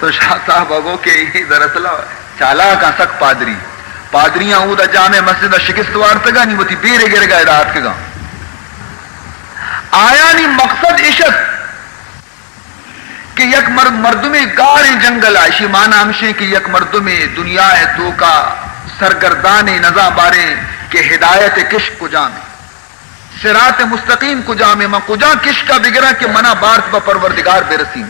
تو شاہ صاحب آگو کہ ای دراصلہ چالا کا سک پادریاں ہوں دا جامع مسجد شکست وارتگا نہیں وہ تی بیرے گرے گا ادھات کے گا آیا نہیں مقصد عشق کہ یک مردمی گاری جنگل آئیشی مانا ہمشیں کہ یک مردمی دنیا ہے تو کا سرگردان نظام بارے کہ ہدایت کشک کو جامے صراط مستقیم کو جامے من کجا کشک کا بگرا کہ منا بارت با پروردگار برسیم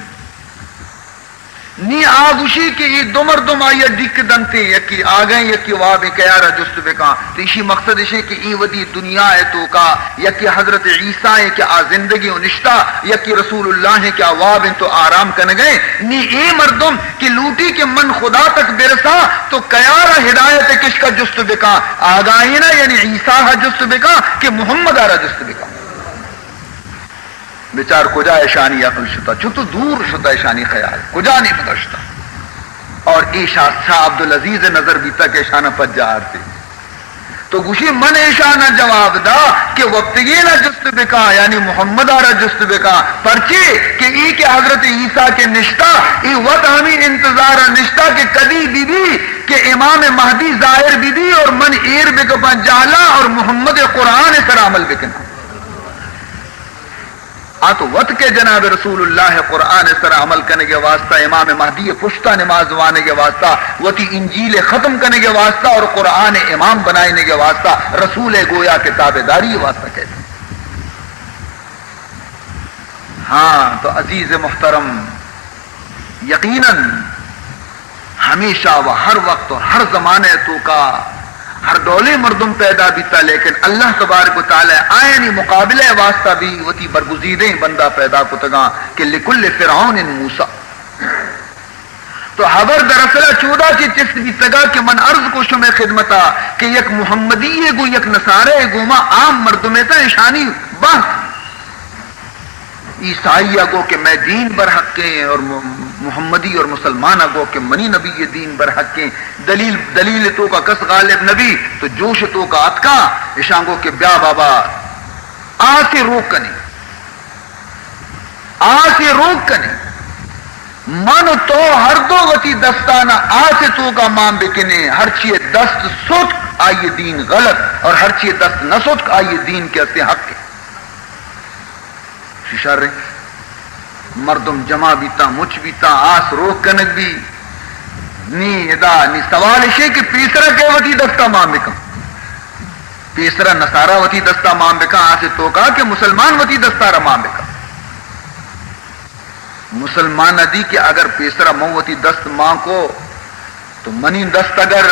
نی آگوشی کہ یہ دو مردم آئیے ڈک دنتے یکی آگئیں یکی وابیں کیارا جست بکا تو اسی مقصد ہے کہ ای ودی دنیا ہے تو کا یکی حضرت عیسیٰ ہے کہ آ زندگی و نشتہ یکی رسول اللہ ہے کہ آ وابیں تو آرام کرنے گئے نی اے مردم کہ لوٹی کہ من خدا تک برسا تو کیارا ہدایت کش کا جست بکا آگاہینا یعنی عیسیٰ جست بکا کہ محمد آرہ جست بکا بیچار کجا ایشانی عقل شتا چھتو دور شتا ایشانی خیال کجا نہیں مدشتا اور ایشا شاہ عبدالعزیز نظر بیتا کہ ایشانہ پجار تھی تو گوشی من ایشانہ جواب دا کہ وقتگی نہ جست بکا یعنی محمد آرہ جست بکا پرچے کہ ای کے حضرت عیسیٰ کے نشتہ ای وقت ہمیں انتظار نشتہ کہ کدی بی بی کہ امام مہدی ظاہر بی بی اور من ایر بکپا جالا اور محمد قرآن سر عمل بکنا تو وقت کے جناب رسول اللہ قرآن اس طرح عمل کرنے کے واسطہ، امام مہدی پشتہ نماز وانے کے واسطہ، وتی انجیل ختم کرنے کے واسطہ اور قرآن امام بنانے کے واسطہ، رسول گویا کے تابعداری واسطہ کہتے ہیں۔ ہاں تو عزیز محترم، یقیناً ہمیشہ و ہر وقت اور ہر زمانے تو کا ہر دولے مردم پیدا بیتا، لیکن اللہ تبارک و تعالی آئینی مقابلہ واسطہ بھی وتی برگزیدیں بندہ پیدا کتگاں کہ لکل فرعون موسیٰ۔ تو حبر دراصلہ چودہ چی چس بھی تگا کہ من عرض کو شمع خدمتا کہ یک محمدی گو یک نصارے گو ما عام مردمیں تا اشانی بحث عیسائی گو کہ میں دین برحق کے اور محمدی اور مسلمان گو کہ منی نبی یہ دین برحق کے، دلیل تو کا کس غالب نبی تو جوش تو کا اتکا اشانگو کہ بیا بابا آسے روک کنے، آسے روک کنے من تو ہر دو وتی دستانہ آسے تو کا مام بکنے، ہر چیئے دست صدق آئیے دین غلط اور ہر چیئے دست نہ صدق آئیے دین کے اتے حق کے شر مردم جمع بیتا مچ بیتا آس روک کنک بھی نی ادا نی سوال ہے کہ پیسرا کے وتی دستا مام بکا، پیسرا نصارہ وتی دستا مام بکا آسے تو کا کہ مسلمان وتی دستا را مام بکا، مسلمان ندی کہ اگر پیسرا مو وتی دست ماں کو تو منی دست اگر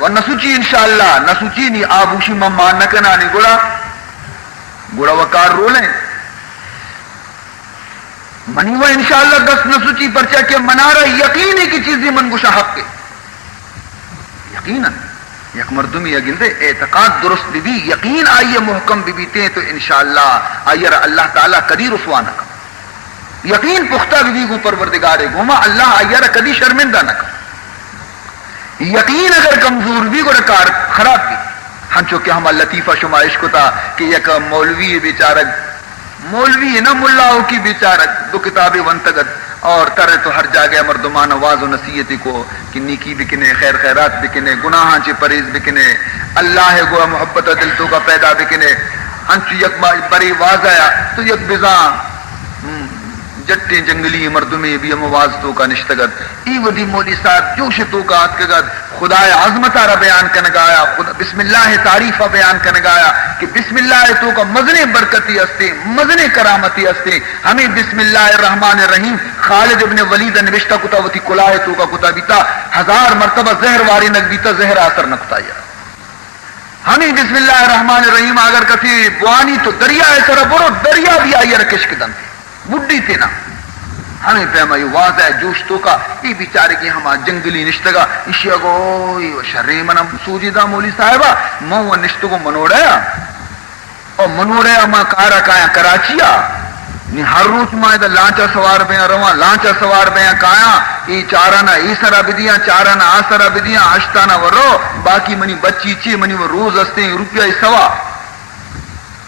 و نسوچی انشاءاللہ نسوچی نی آبوشی ممان نکنا نی گوڑا وکار رولیں منی وہ انشاءاللہ دست نسوچی پرچا کہ منارا یقینی کی چیزی من گوشا حق کے یقیناً یک مردمی اگندے اعتقاد درست بھی یقین آئیے محکم بھی بیتے ہیں تو انشاءاللہ آئیر اللہ تعالیٰ کدی رسوا نہ کم، یقین پختہ بھی گو پروردگار گوما اللہ آئیر کدی شرمندہ نہ کم، یقین اگر کمزور بھی گو رکار خراب بھی ہنچو کہ ہم لطیفہ شمائش کو تھا کہ یک مولوی بیچارہ مولوی ہے نا ملاؤ کی بیچارت دو کتابیں ونتگت اور کرے تو ہر جاگہ مردمان آواز و نصیحتی کو کہ نیکی بکنے، خیر خیرات بکنے، گناہاں چے پریز بکنے، اللہ گو محبت دل تو کا پیدا بکنے، ہنچ یک بری واز آیا تو یک بزاں جٹیں جنگلی مردمی بھی ہم آواز تو کا نشتگت ای ودی مولی صاحب جوش تو کا اتکگت خدا عظمتہ را بیان کنگایا، بسم اللہ تعریفہ بیان کنگایا کہ بسم اللہ تو کا مزنے برکتی استے، مزنے کرامتی استے، ہمیں بسم اللہ الرحمن الرحیم خالد ابن ولید نوشتہ کتا وتی کلاہ تو کا کتا بیتا 1000 مرتبہ زہر واری نک بیتا زہر آثر نکتا یا ہمیں بسم اللہ الرحمن الرحیم اگر کسی بوانی تو دریا ایسا برو دریا بھی آئی رکشک دن تھے بڈی تھے نا ہمیں پیمائی واضح جوش تو کا یہ بیچارے کی ہما جنگلی نشتگا اشیا گوئی و شرری منم سوجیدہ مولی صاحبہ مو نشتگو منوڑیا اور منوڑیا ما کارا کایا کراچیا نی ہر روز ما ادھا لانچا سوار بیاں رواں لانچا سوار بیاں کایا ای چارانا ای سرا بدیاں چارانا آ سرا بدیاں اشتانا ورو باقی منی بچی چی منی وہ روز استے روپیہ سوا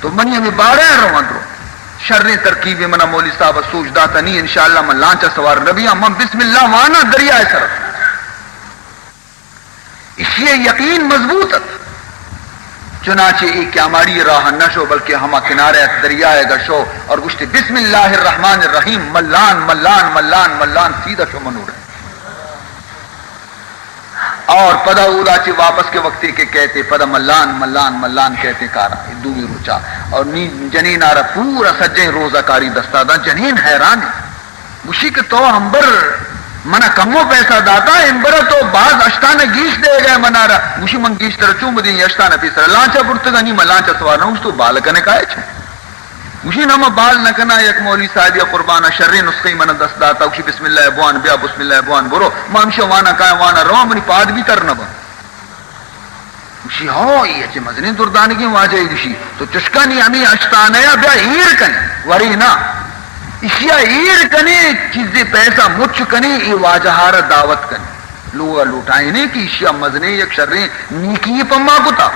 تو منی ہمیں بارے ہیں رواں درو شرری ترکیب منا مولی صاحب سوچ داتا نہیں انشاءاللہ من لانچا سوار نبیاں من بسم اللہ وانا دریا ہے سر اسی یقین مضبوط چنانچہ ایک ہماری راہ نشو بلکہ ہما کنارے دریا ہے گشو اور گشتے بسم اللہ الرحمن الرحیم ملان ملان ملان ملان سیدھا شو منور ہے اور پدا اودا چی واپس کے وقتی کے کہتے پدا ملان ملان ملان کہتے کارا دوی روچا اور جنین آرہ پورا سجیں روزہ کاری دستا دا جنین حیران ہے گوشی کہ تو ہمبر منا کمو پیسہ داتا ہمبر تو بعض اشتانہ گیش دے گئے منا رہا گوشی من گیش تر چون بدین اشتانہ پیسر لانچا پرتگا نہیں من لانچا سوارنا اس تو بالکنے کائے چھے گوشی نما بال نکنا یک مولی صاحب یا قربانہ شرری نسخی من دست داتا گوشی بسم اللہ بوان بیا بسم اللہ بوان برو مامشا وانا کائے وانا رو منی پاد بھی کرنا با گوشی ہو یہ چے مزنی دردانگی واجہ گوشی تو چشکا نہیں ہمیں اشتانیا بیا ایر کنے وری نا اشیا ایر کنے چیزیں پیسہ مچ کنے ای واجہار دعوت کنے لوگا لوٹائیں نے کہ اشیا مزنی یک شرری نیکی پما کتا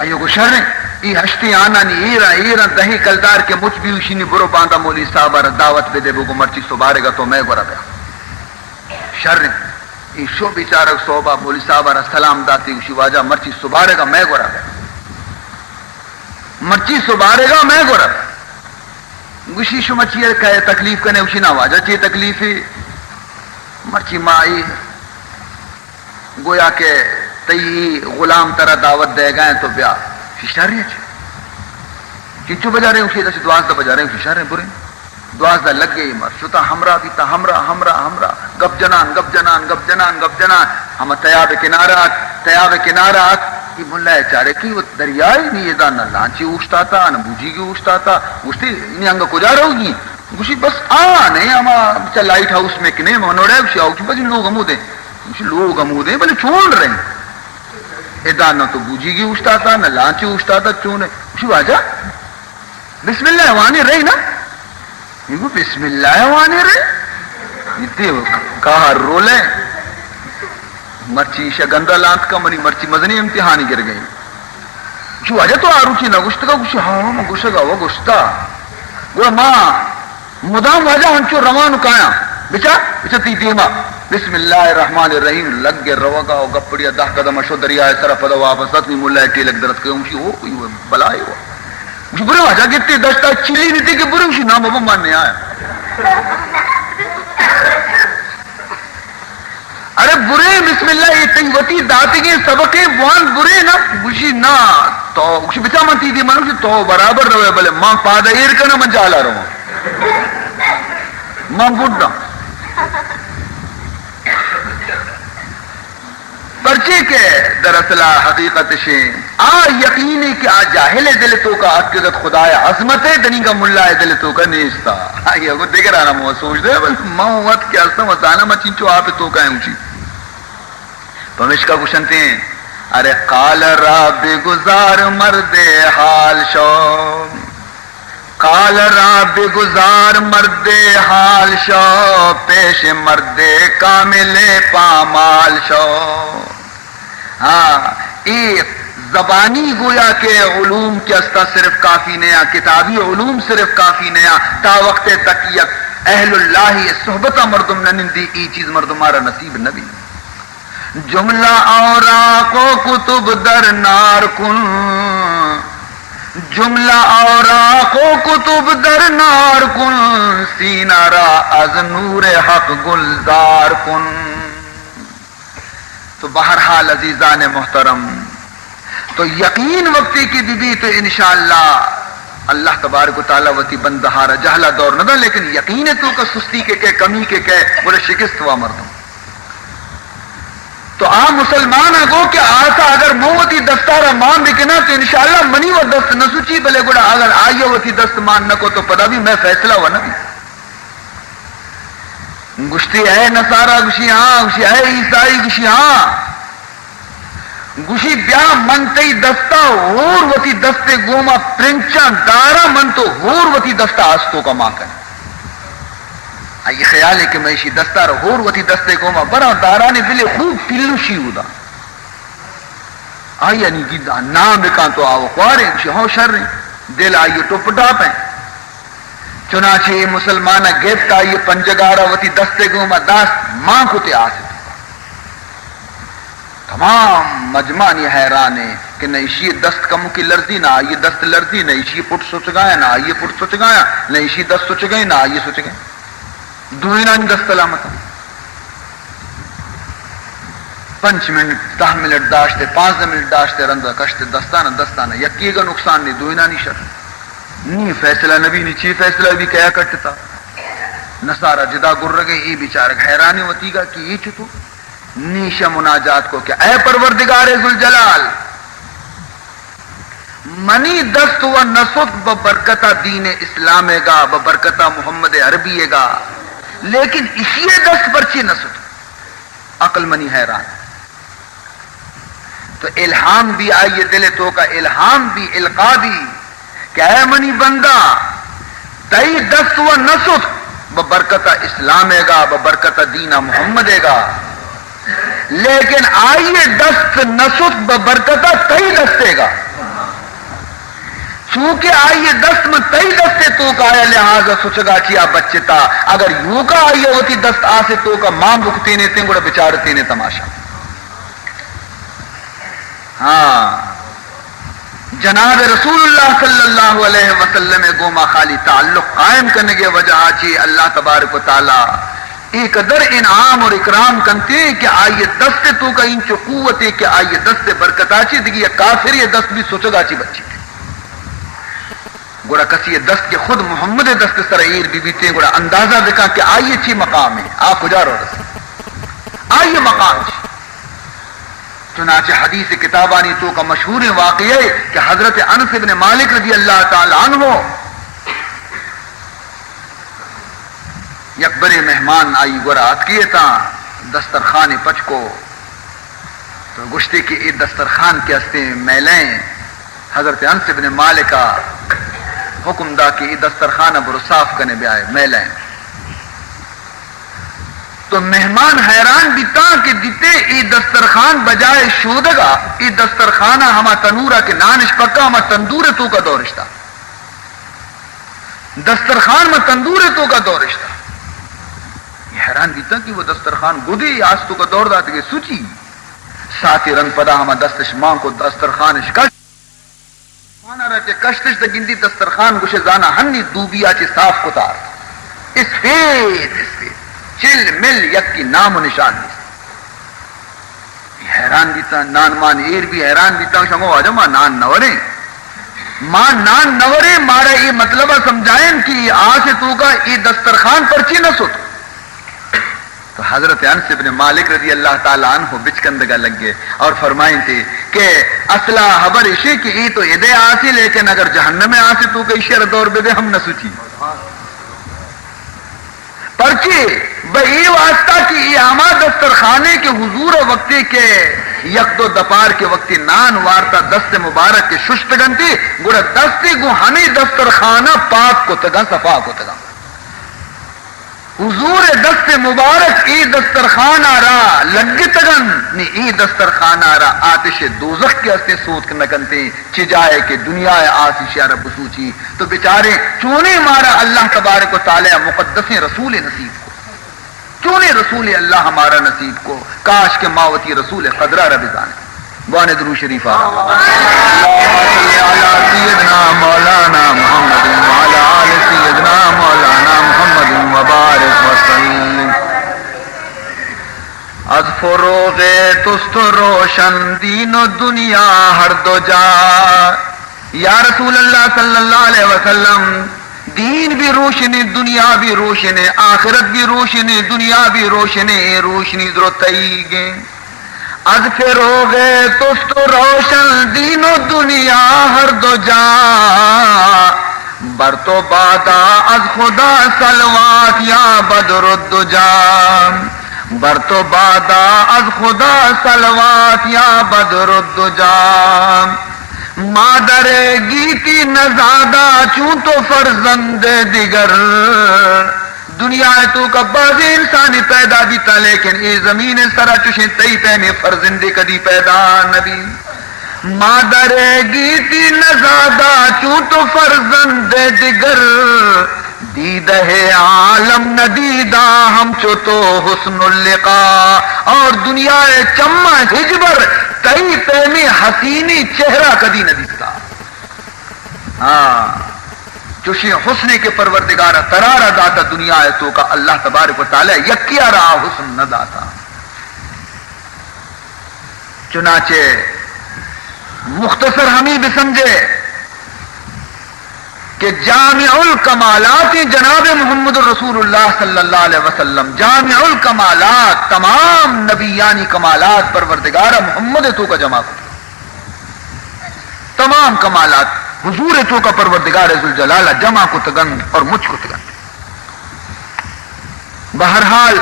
ایو کو شرری ای ہشتی آنا نی ایران دہی کلدار کے مچ بھی اسی نی برو باندھا مولی صاحب را دعوت بے دے بگو مرچی سبارے گا تو میں گورا بیا شر ای شو بیچارک صوبہ مولی صاحب را سلام داتی اسی واجہ مرچی سبارے گا میں گورا بیا مرچی سبارے گا میں گورا گوشی شو مچی ہے تکلیف کنے اسی نہ واجہ چی تکلیفی مرچی مائی گویا کہ تی غلام ترہ دعوت دے گئے تو بیا فیشتہ رہی ہے چنچو بجا رہے ہیں اسی دسی دواز دا بجا رہے ہیں فیشتہ رہے ہیں برے دواز دا لگ گئی مر شتا ہمراہ بیتا ہمراہ گب جنان ہم تیاب کنارہ کی ملہ چارے کی وہ دریائی نہیں یہ دا نہ لانچی اوشتا تا نہ بوجی کی اوشتا تا اوشتی انہیں انگا کجا رہو گی گوشی بس آنے ہما بچا لائٹ ہاؤس میں کنے منوڑے گوشی آوچی بس لوگ ہمو دیں بلے چھوڑ رہے ہیں ادا نہ تو بوجی کی اوشتا تا نہ لانچی اوشتا تا چونے گوشی واجہ بسم اللہ وانی رہی نا یہ بسم اللہ وانی رہی اتنی کہا رولے مرچی شگندہ لانت کا منی مرچی مزنی امتحانی گر گئی جو آجا تو آروچی نہ گوشت کا گوشی ہاں میں گوشت گا وہ گوشتا گوڑا ماں مدام واجہ ہنچو روانو کایا بچا تی دیما بسم اللہ الرحمن الرحیم لگ گے روگا و گپڑیا دہ قدم شو دریائے سر پدا واپس اتنی ملہ ٹیلک درست کرے گوشی ہو کوئی بلائی ہوا گوشی برے واجہ گتی دشتا چلی نہیں تھی کہ برے گوشی نام بابا ماننے آیا ارے برے بسم اللہ یہ تنگوتی داتی کے سبقے وان برے نا گوشی نا تو گوشی بچا منتی دی منو تو برابر روے بلے ماں پادا ایر کرنا من جالا رہا ماں گھڑنا پرچے کے دراصلہ حقیقت شیں یقینی کہ جاہل دل تو کا عقیدت خدای عظمت ہے دنی کا ملا ہے دل تو کا نیستا یہ کو دیکھ رہا نا مو سوچ دے بل موت کیا استا وسانا ما چنچو آپ تو کا ہے اونچی پمش کا گشنتے ہیں ارے قال رب گزار مرد حال شو قال رب گزار مرد حال شو پیش مرد کامل پامال شو ہاں ایک زبانی گویا کے علوم کے استا صرف کافی نیا کتابی علوم صرف کافی نیا تا وقت تقیق اہل اللہ صحبتہ مردم نندی ای چیز مردمارا نصیب نبی جملہ اوراق و کتب در نار کن جملہ اوراق و کتب در نار کن سینہ را از نور حق گلزار کن. تو بہرحال عزیزان محترم تو یقین وقتی کی دی تو انشاءاللہ اللہ تبارک و تعالی وتی بندہارا جہلا دور نہ لیکن یقین تو کا سستی کے کمی کے بولے شکست ہوا مردم تو عام مسلمان اگو کہ آسا اگر موتی دستارا مان بکنا تو انشاءاللہ منی و دست نہ سوچی بلے گوڑا اگر آئیے وتی دست مان نہ کو تو پدا بھی میں فیصلہ ہوا نبی گشتی ہے نصارہ گشی ہاں گشی ہے عیسائی گشی ہاں گوشی بیا منتی دستا ہور وتی دستے گوما پرنچا دارا من تو ہور وتی دستا آستو کا ماں کرنے یہ خیال ہے کہ میں اسی دستا رہا ہور وتی دستے گوما برا دارا نے بلے خوب پلو شیو دا آئی یعنی گیدہ نام بکان تو آو خوارے گوشی ہاں شر رہے دل آئیے ٹوپ ٹاپ ہیں چنانچہ مسلمانہ گیفت آئیے پنجگارا وتی دستے گوما داست ماں کو تے آسے تمام مجمع یہ حیران ہے کہ نہ اسی دست کمو کی لرزی نہ آئیے دست لرزی نہ اسی پٹ سوچ گایا نہ آئیے پٹ سوچ گایا نہ اسی دست سوچ گئے نہ آئیے سوچ گئے دوئینا ان دست علامت 5 منٹ 10 منٹ داشتے 5 منٹ داشتے رندہ کشتے دستانہ یکی گا نقصان نہیں دوئینا نہیں شر نہیں فیصلہ نبی نہیں چی فیصلہ بھی کیا کرتے تھا نصارہ جدا گر رگے ای بیچارک حیرانی ہوتی گا کہ یہ چھتو نیشہ مناجات کو کیا اے پروردگار ذوالجلال منی دست و نسخ ببرکتہ دین اسلام گا ببرکتہ محمد عربی گا لیکن اسی دست پرچی نسخ عقل منی حیران تو الہام بھی آئیے دل تو کا الہام بھی القا بھی کہ اے منی بندہ تئی دست و نسخ ببرکتہ اسلام گا ببرکتہ دین محمد گا لیکن آئیے دست نسخ ببرکتہ تئی دستے گا چونکہ آئیے دست میں تئی دستے تو کا آیا لہذا سچگا چیا بچے تا اگر یوں کا آئیے ہوتی دست آسے تو کا ماں بکتے نے تیں گوڑا بچارتے نے تماشا ہاں جناب رسول اللہ صلی اللہ علیہ وسلم گوما خالی تعلق قائم کرنے کے وجہ چی اللہ تبارک و تعالی ایک قدر انعام اور اکرام کنتے کہ آئیے دست تو کا انچ قوت ہے کہ آئیے دست برکتا چی دیکھئے کافر یہ دست بھی سوچگا چی بچی تھے گوڑا کسی یہ دست کے خود محمد دست سرعیر بی بی تے گوڑا اندازہ دکھا کہ آئیے چی مقام ہے آپ کجا رو رسل آئیے مقام چی چنانچہ حدیث کتابانی تو کا مشہور واقعہ ہے کہ حضرت انس بن مالک رضی اللہ تعالی عنہ یک بڑے مہمان آئی گورات کیے تا دسترخوان پچ کو تو گشتے کی اے دسترخوان کے ہستے میلیں حضرت انس بن مالک کا حکم دا کہ اے دسترخوان برو صاف کرنے بھی آئے میلیں تو مہمان حیران بیتا کہ دیتے ای دسترخوان بجائے شودگا ای دسترخانہ ہما تنورہ کے نانش پکا ہما تندور تو کا دورشتا دسترخوان میں تندور تو کا دورشتا یہ حیران بیتا کہ وہ دسترخوان گودی آس تو کا دور داتے کہ سوچی ساتھی رنگ پدا ہما دستش ماں کو دسترخوانش کش مانا رہتے کشتش دا گندی دسترخوان گوشے زانا ہنی دوبیا چی صاف کتار اس فید چل مل یک کی نام و نشان نہیں حیران بیتا نان مان ایر بھی حیران بیتا شنگو آجا ماں نان نورے ماں نان نورے مارا یہ مطلبہ سمجھائیں کہ آسے تو کا یہ دسترخوان پرچی نہ سوت تو حضرت انس بن مالک رضی اللہ تعالیٰ عنہ بچکندگا لگ گئے اور فرمائیں تھے کہ اصلہ حبر اشے کی ای تو ادے آسی لیکن اگر جہنم میں آسی تو کا اشیر دور بے دے ہم نہ سوچی پرچی بئی واسطہ کی اعامہ دسترخانے کے حضور وقتی کے یک دو دپار کے وقتی نان وارتا دست مبارک کے ششتگن تھی گوڑا دستی گو ہمیں دسترخانہ پاک کو تگا صفا کو تگا حضور دست مبارک ای دسترخان آرا لگی تگن نی ای دسترخان آرا آتش دوزخ کے ہستے سوت نکنتے چی جائے کہ دنیا آسی شیارہ بسوچی تو بیچارے چونے مارا اللہ تبارک و تعالی مقدس رسول نصیب کو چونے رسول اللہ ہمارا نصیب کو کاش کے ماوتی رسول قدرہ ربزانے بوانے درو شریف آرہا سیدنا مولانا محمد وعلا آل سیدنا مولانا محمد مبارک وسلم از فروغ تست روشن دین و دنیا ہر دو جا یا رسول اللہ صلی اللہ علیہ وسلم دین بھی روشن دنیا بھی روشن آخرت بھی روشن دنیا بھی روشن روشنی ضرورتائی گے از فروغ تست روشن دین و دنیا ہر دو جا بر تو بادا از خدا سلوات یا بدر الدجا بر تو بادا از خدا سلوات یا بدر الدجا مادر گیتی نزادہ چون تو فرزند دیگر دنیا تو کا بعض انسانی پیدا بھی تھا لیکن یہ زمین سرا چوشیں تئی پہنے فرزندے کدی پیدا نبی مادر گیتی نزادہ چون تو فرزند دیگر دیدہ عالم ندیدہ ہم چو تو حسن اللقاء اور دنیا چمہ ہجبر تئی پہنے حسینی چہرہ کدی ندیدہ ہاں چوشی حسن کے پروردگارہ ترارہ داتا دنیا ہے تو کا اللہ تبارک و تعالی یکیا رہا حسن نہ داتا چنانچہ مختصر ہمیں بھی سمجھے کہ جامع الکمالات جناب محمد رسول اللہ صلی اللہ علیہ وسلم جامع الکمالات تمام نبیانی کمالات پروردگارہ محمد تو کا جمع کو تمام کمالات حضور تو کا پروردگار ذوالجلالہ جمع کو تگن اور مجھ کو تگن بہرحال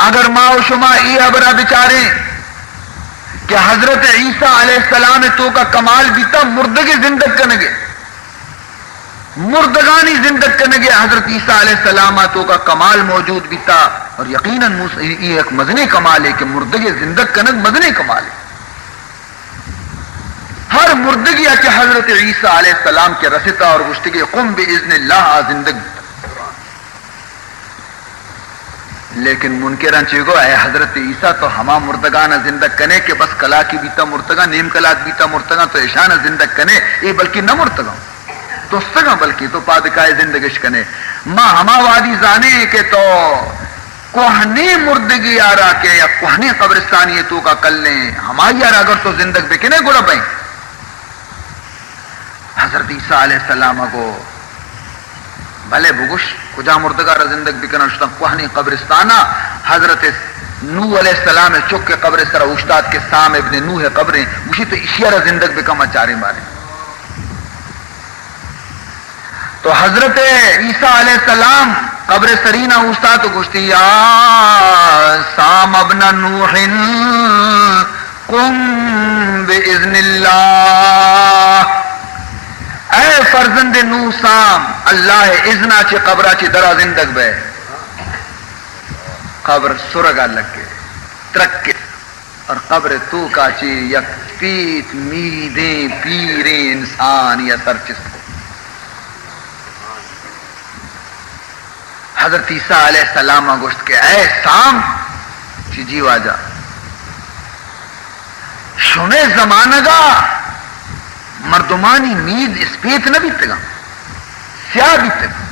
اگر ماں و شما ای ابرا بچارے کہ حضرت عیسیٰ علیہ السلام تو کا کمال بیتا مردگی زندگ کنگے مردگانی زندگ کنگے حضرت عیسیٰ علیہ السلام تو کا کمال موجود بیتا اور یقیناً یہ ایک مزنی کمال ہے کہ مردگی زندگ کنگ مزنی کمال ہے ہر مردگی کہ حضرت عیسیٰ علیہ السلام کے رسطہ اور گشتگی قم باذن اللہ زندگ لیکن منکران چیگو اے حضرت عیسیٰ تو ہما مردگانا زندہ کنے کہ بس کلا کی بیتا مرتگا نیم کلاک بیتا مرتگا تو ایشانا زندہ کنے یہ بلکہ نہ مرتگا تو سگا بلکہ تو پادکائے زندگش کنے ماں ہما وادی زانے کہ تو کوہنی مردگی آرا کے یا کوہنی قبرستانی تو کا کل لیں ہماری آرا اگر تو زندگ بکنے گوڑا بائیں حضرت عیسیٰ علیہ السلام کو بھلے بگوش کجا مردگار زندگ بکنا شتا کوہنی قبرستانا حضرت نوح علیہ السلام چک کے قبر سر استاد کے سام ابن نوح قبریں اسی تو اشیارہ زندگ بکما چارے مارے تو حضرت عیسیٰ علیہ السلام قبر سرینہ استاد تو گوشتی یا سام ابن نوح قم باذن اللہ اے فرزند نو سام اللہ اذنا چی قبرہ چی درا زندگ بے قبر سرگا لگے ترکے اور قبر تو کا چی یک پیت میدیں پیریں انسان یا سرچست کو حضرت عیسیٰ علیہ السلام گوشت کے اے سام چی جیو آجا شنے زمانہ گا مردمانی مید اسپیت نہ بیتے گا سیاہ بیتے گا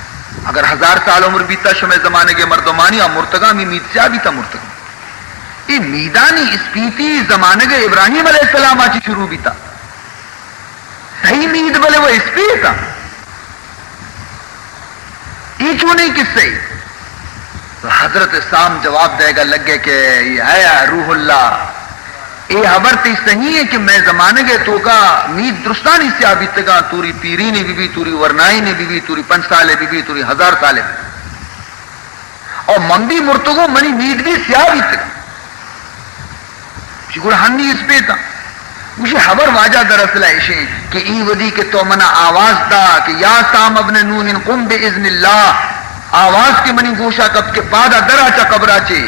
اگر 1000 سال عمر بیتا شمع زمانے کے مردمانی اور مرتگا میں مید سیاہ بیتا مرتگا یہ میدانی اسپیتی زمانے کے ابراہیم علیہ السلام آچی شروع بیتا صحیح مید بلے وہ اسپیتا یہ کیوں نہیں کس سے تو حضرت سام جواب دے گا لگے کہ یہ ہے روح اللہ یہ خبر تی صحیح ہے کہ میں زمانے کے تو کا مید درستانی سے آبیتے گا توری پیرینی بی بی توری ورنائی نے بی بی توری 5 سالے بی بی توری 1000 سالے بی اور مندی مرتگو منی مید بھی سیاہ بیتے گا شکر ہنی اس پہ تھا مجھے خبر واجہ دراصل ایشیں کہ ای ودی کے تو منا آواز دا کہ یا سام ابن نوح قم باذن اللہ آواز کے منی گوشا کب کے بعد درا چا قبرہ چے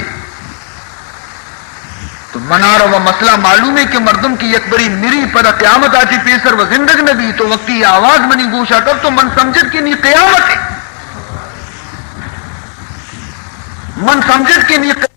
تو منارا و مسئلہ معلوم ہے کہ مردم کی یک بری میری پر قیامت آتی پیسر و زندگ نبی تو وقتی آواز منی گوشا کب تو من سمجھت کی نہیں قیامت ہے من سمجھت کی نہیں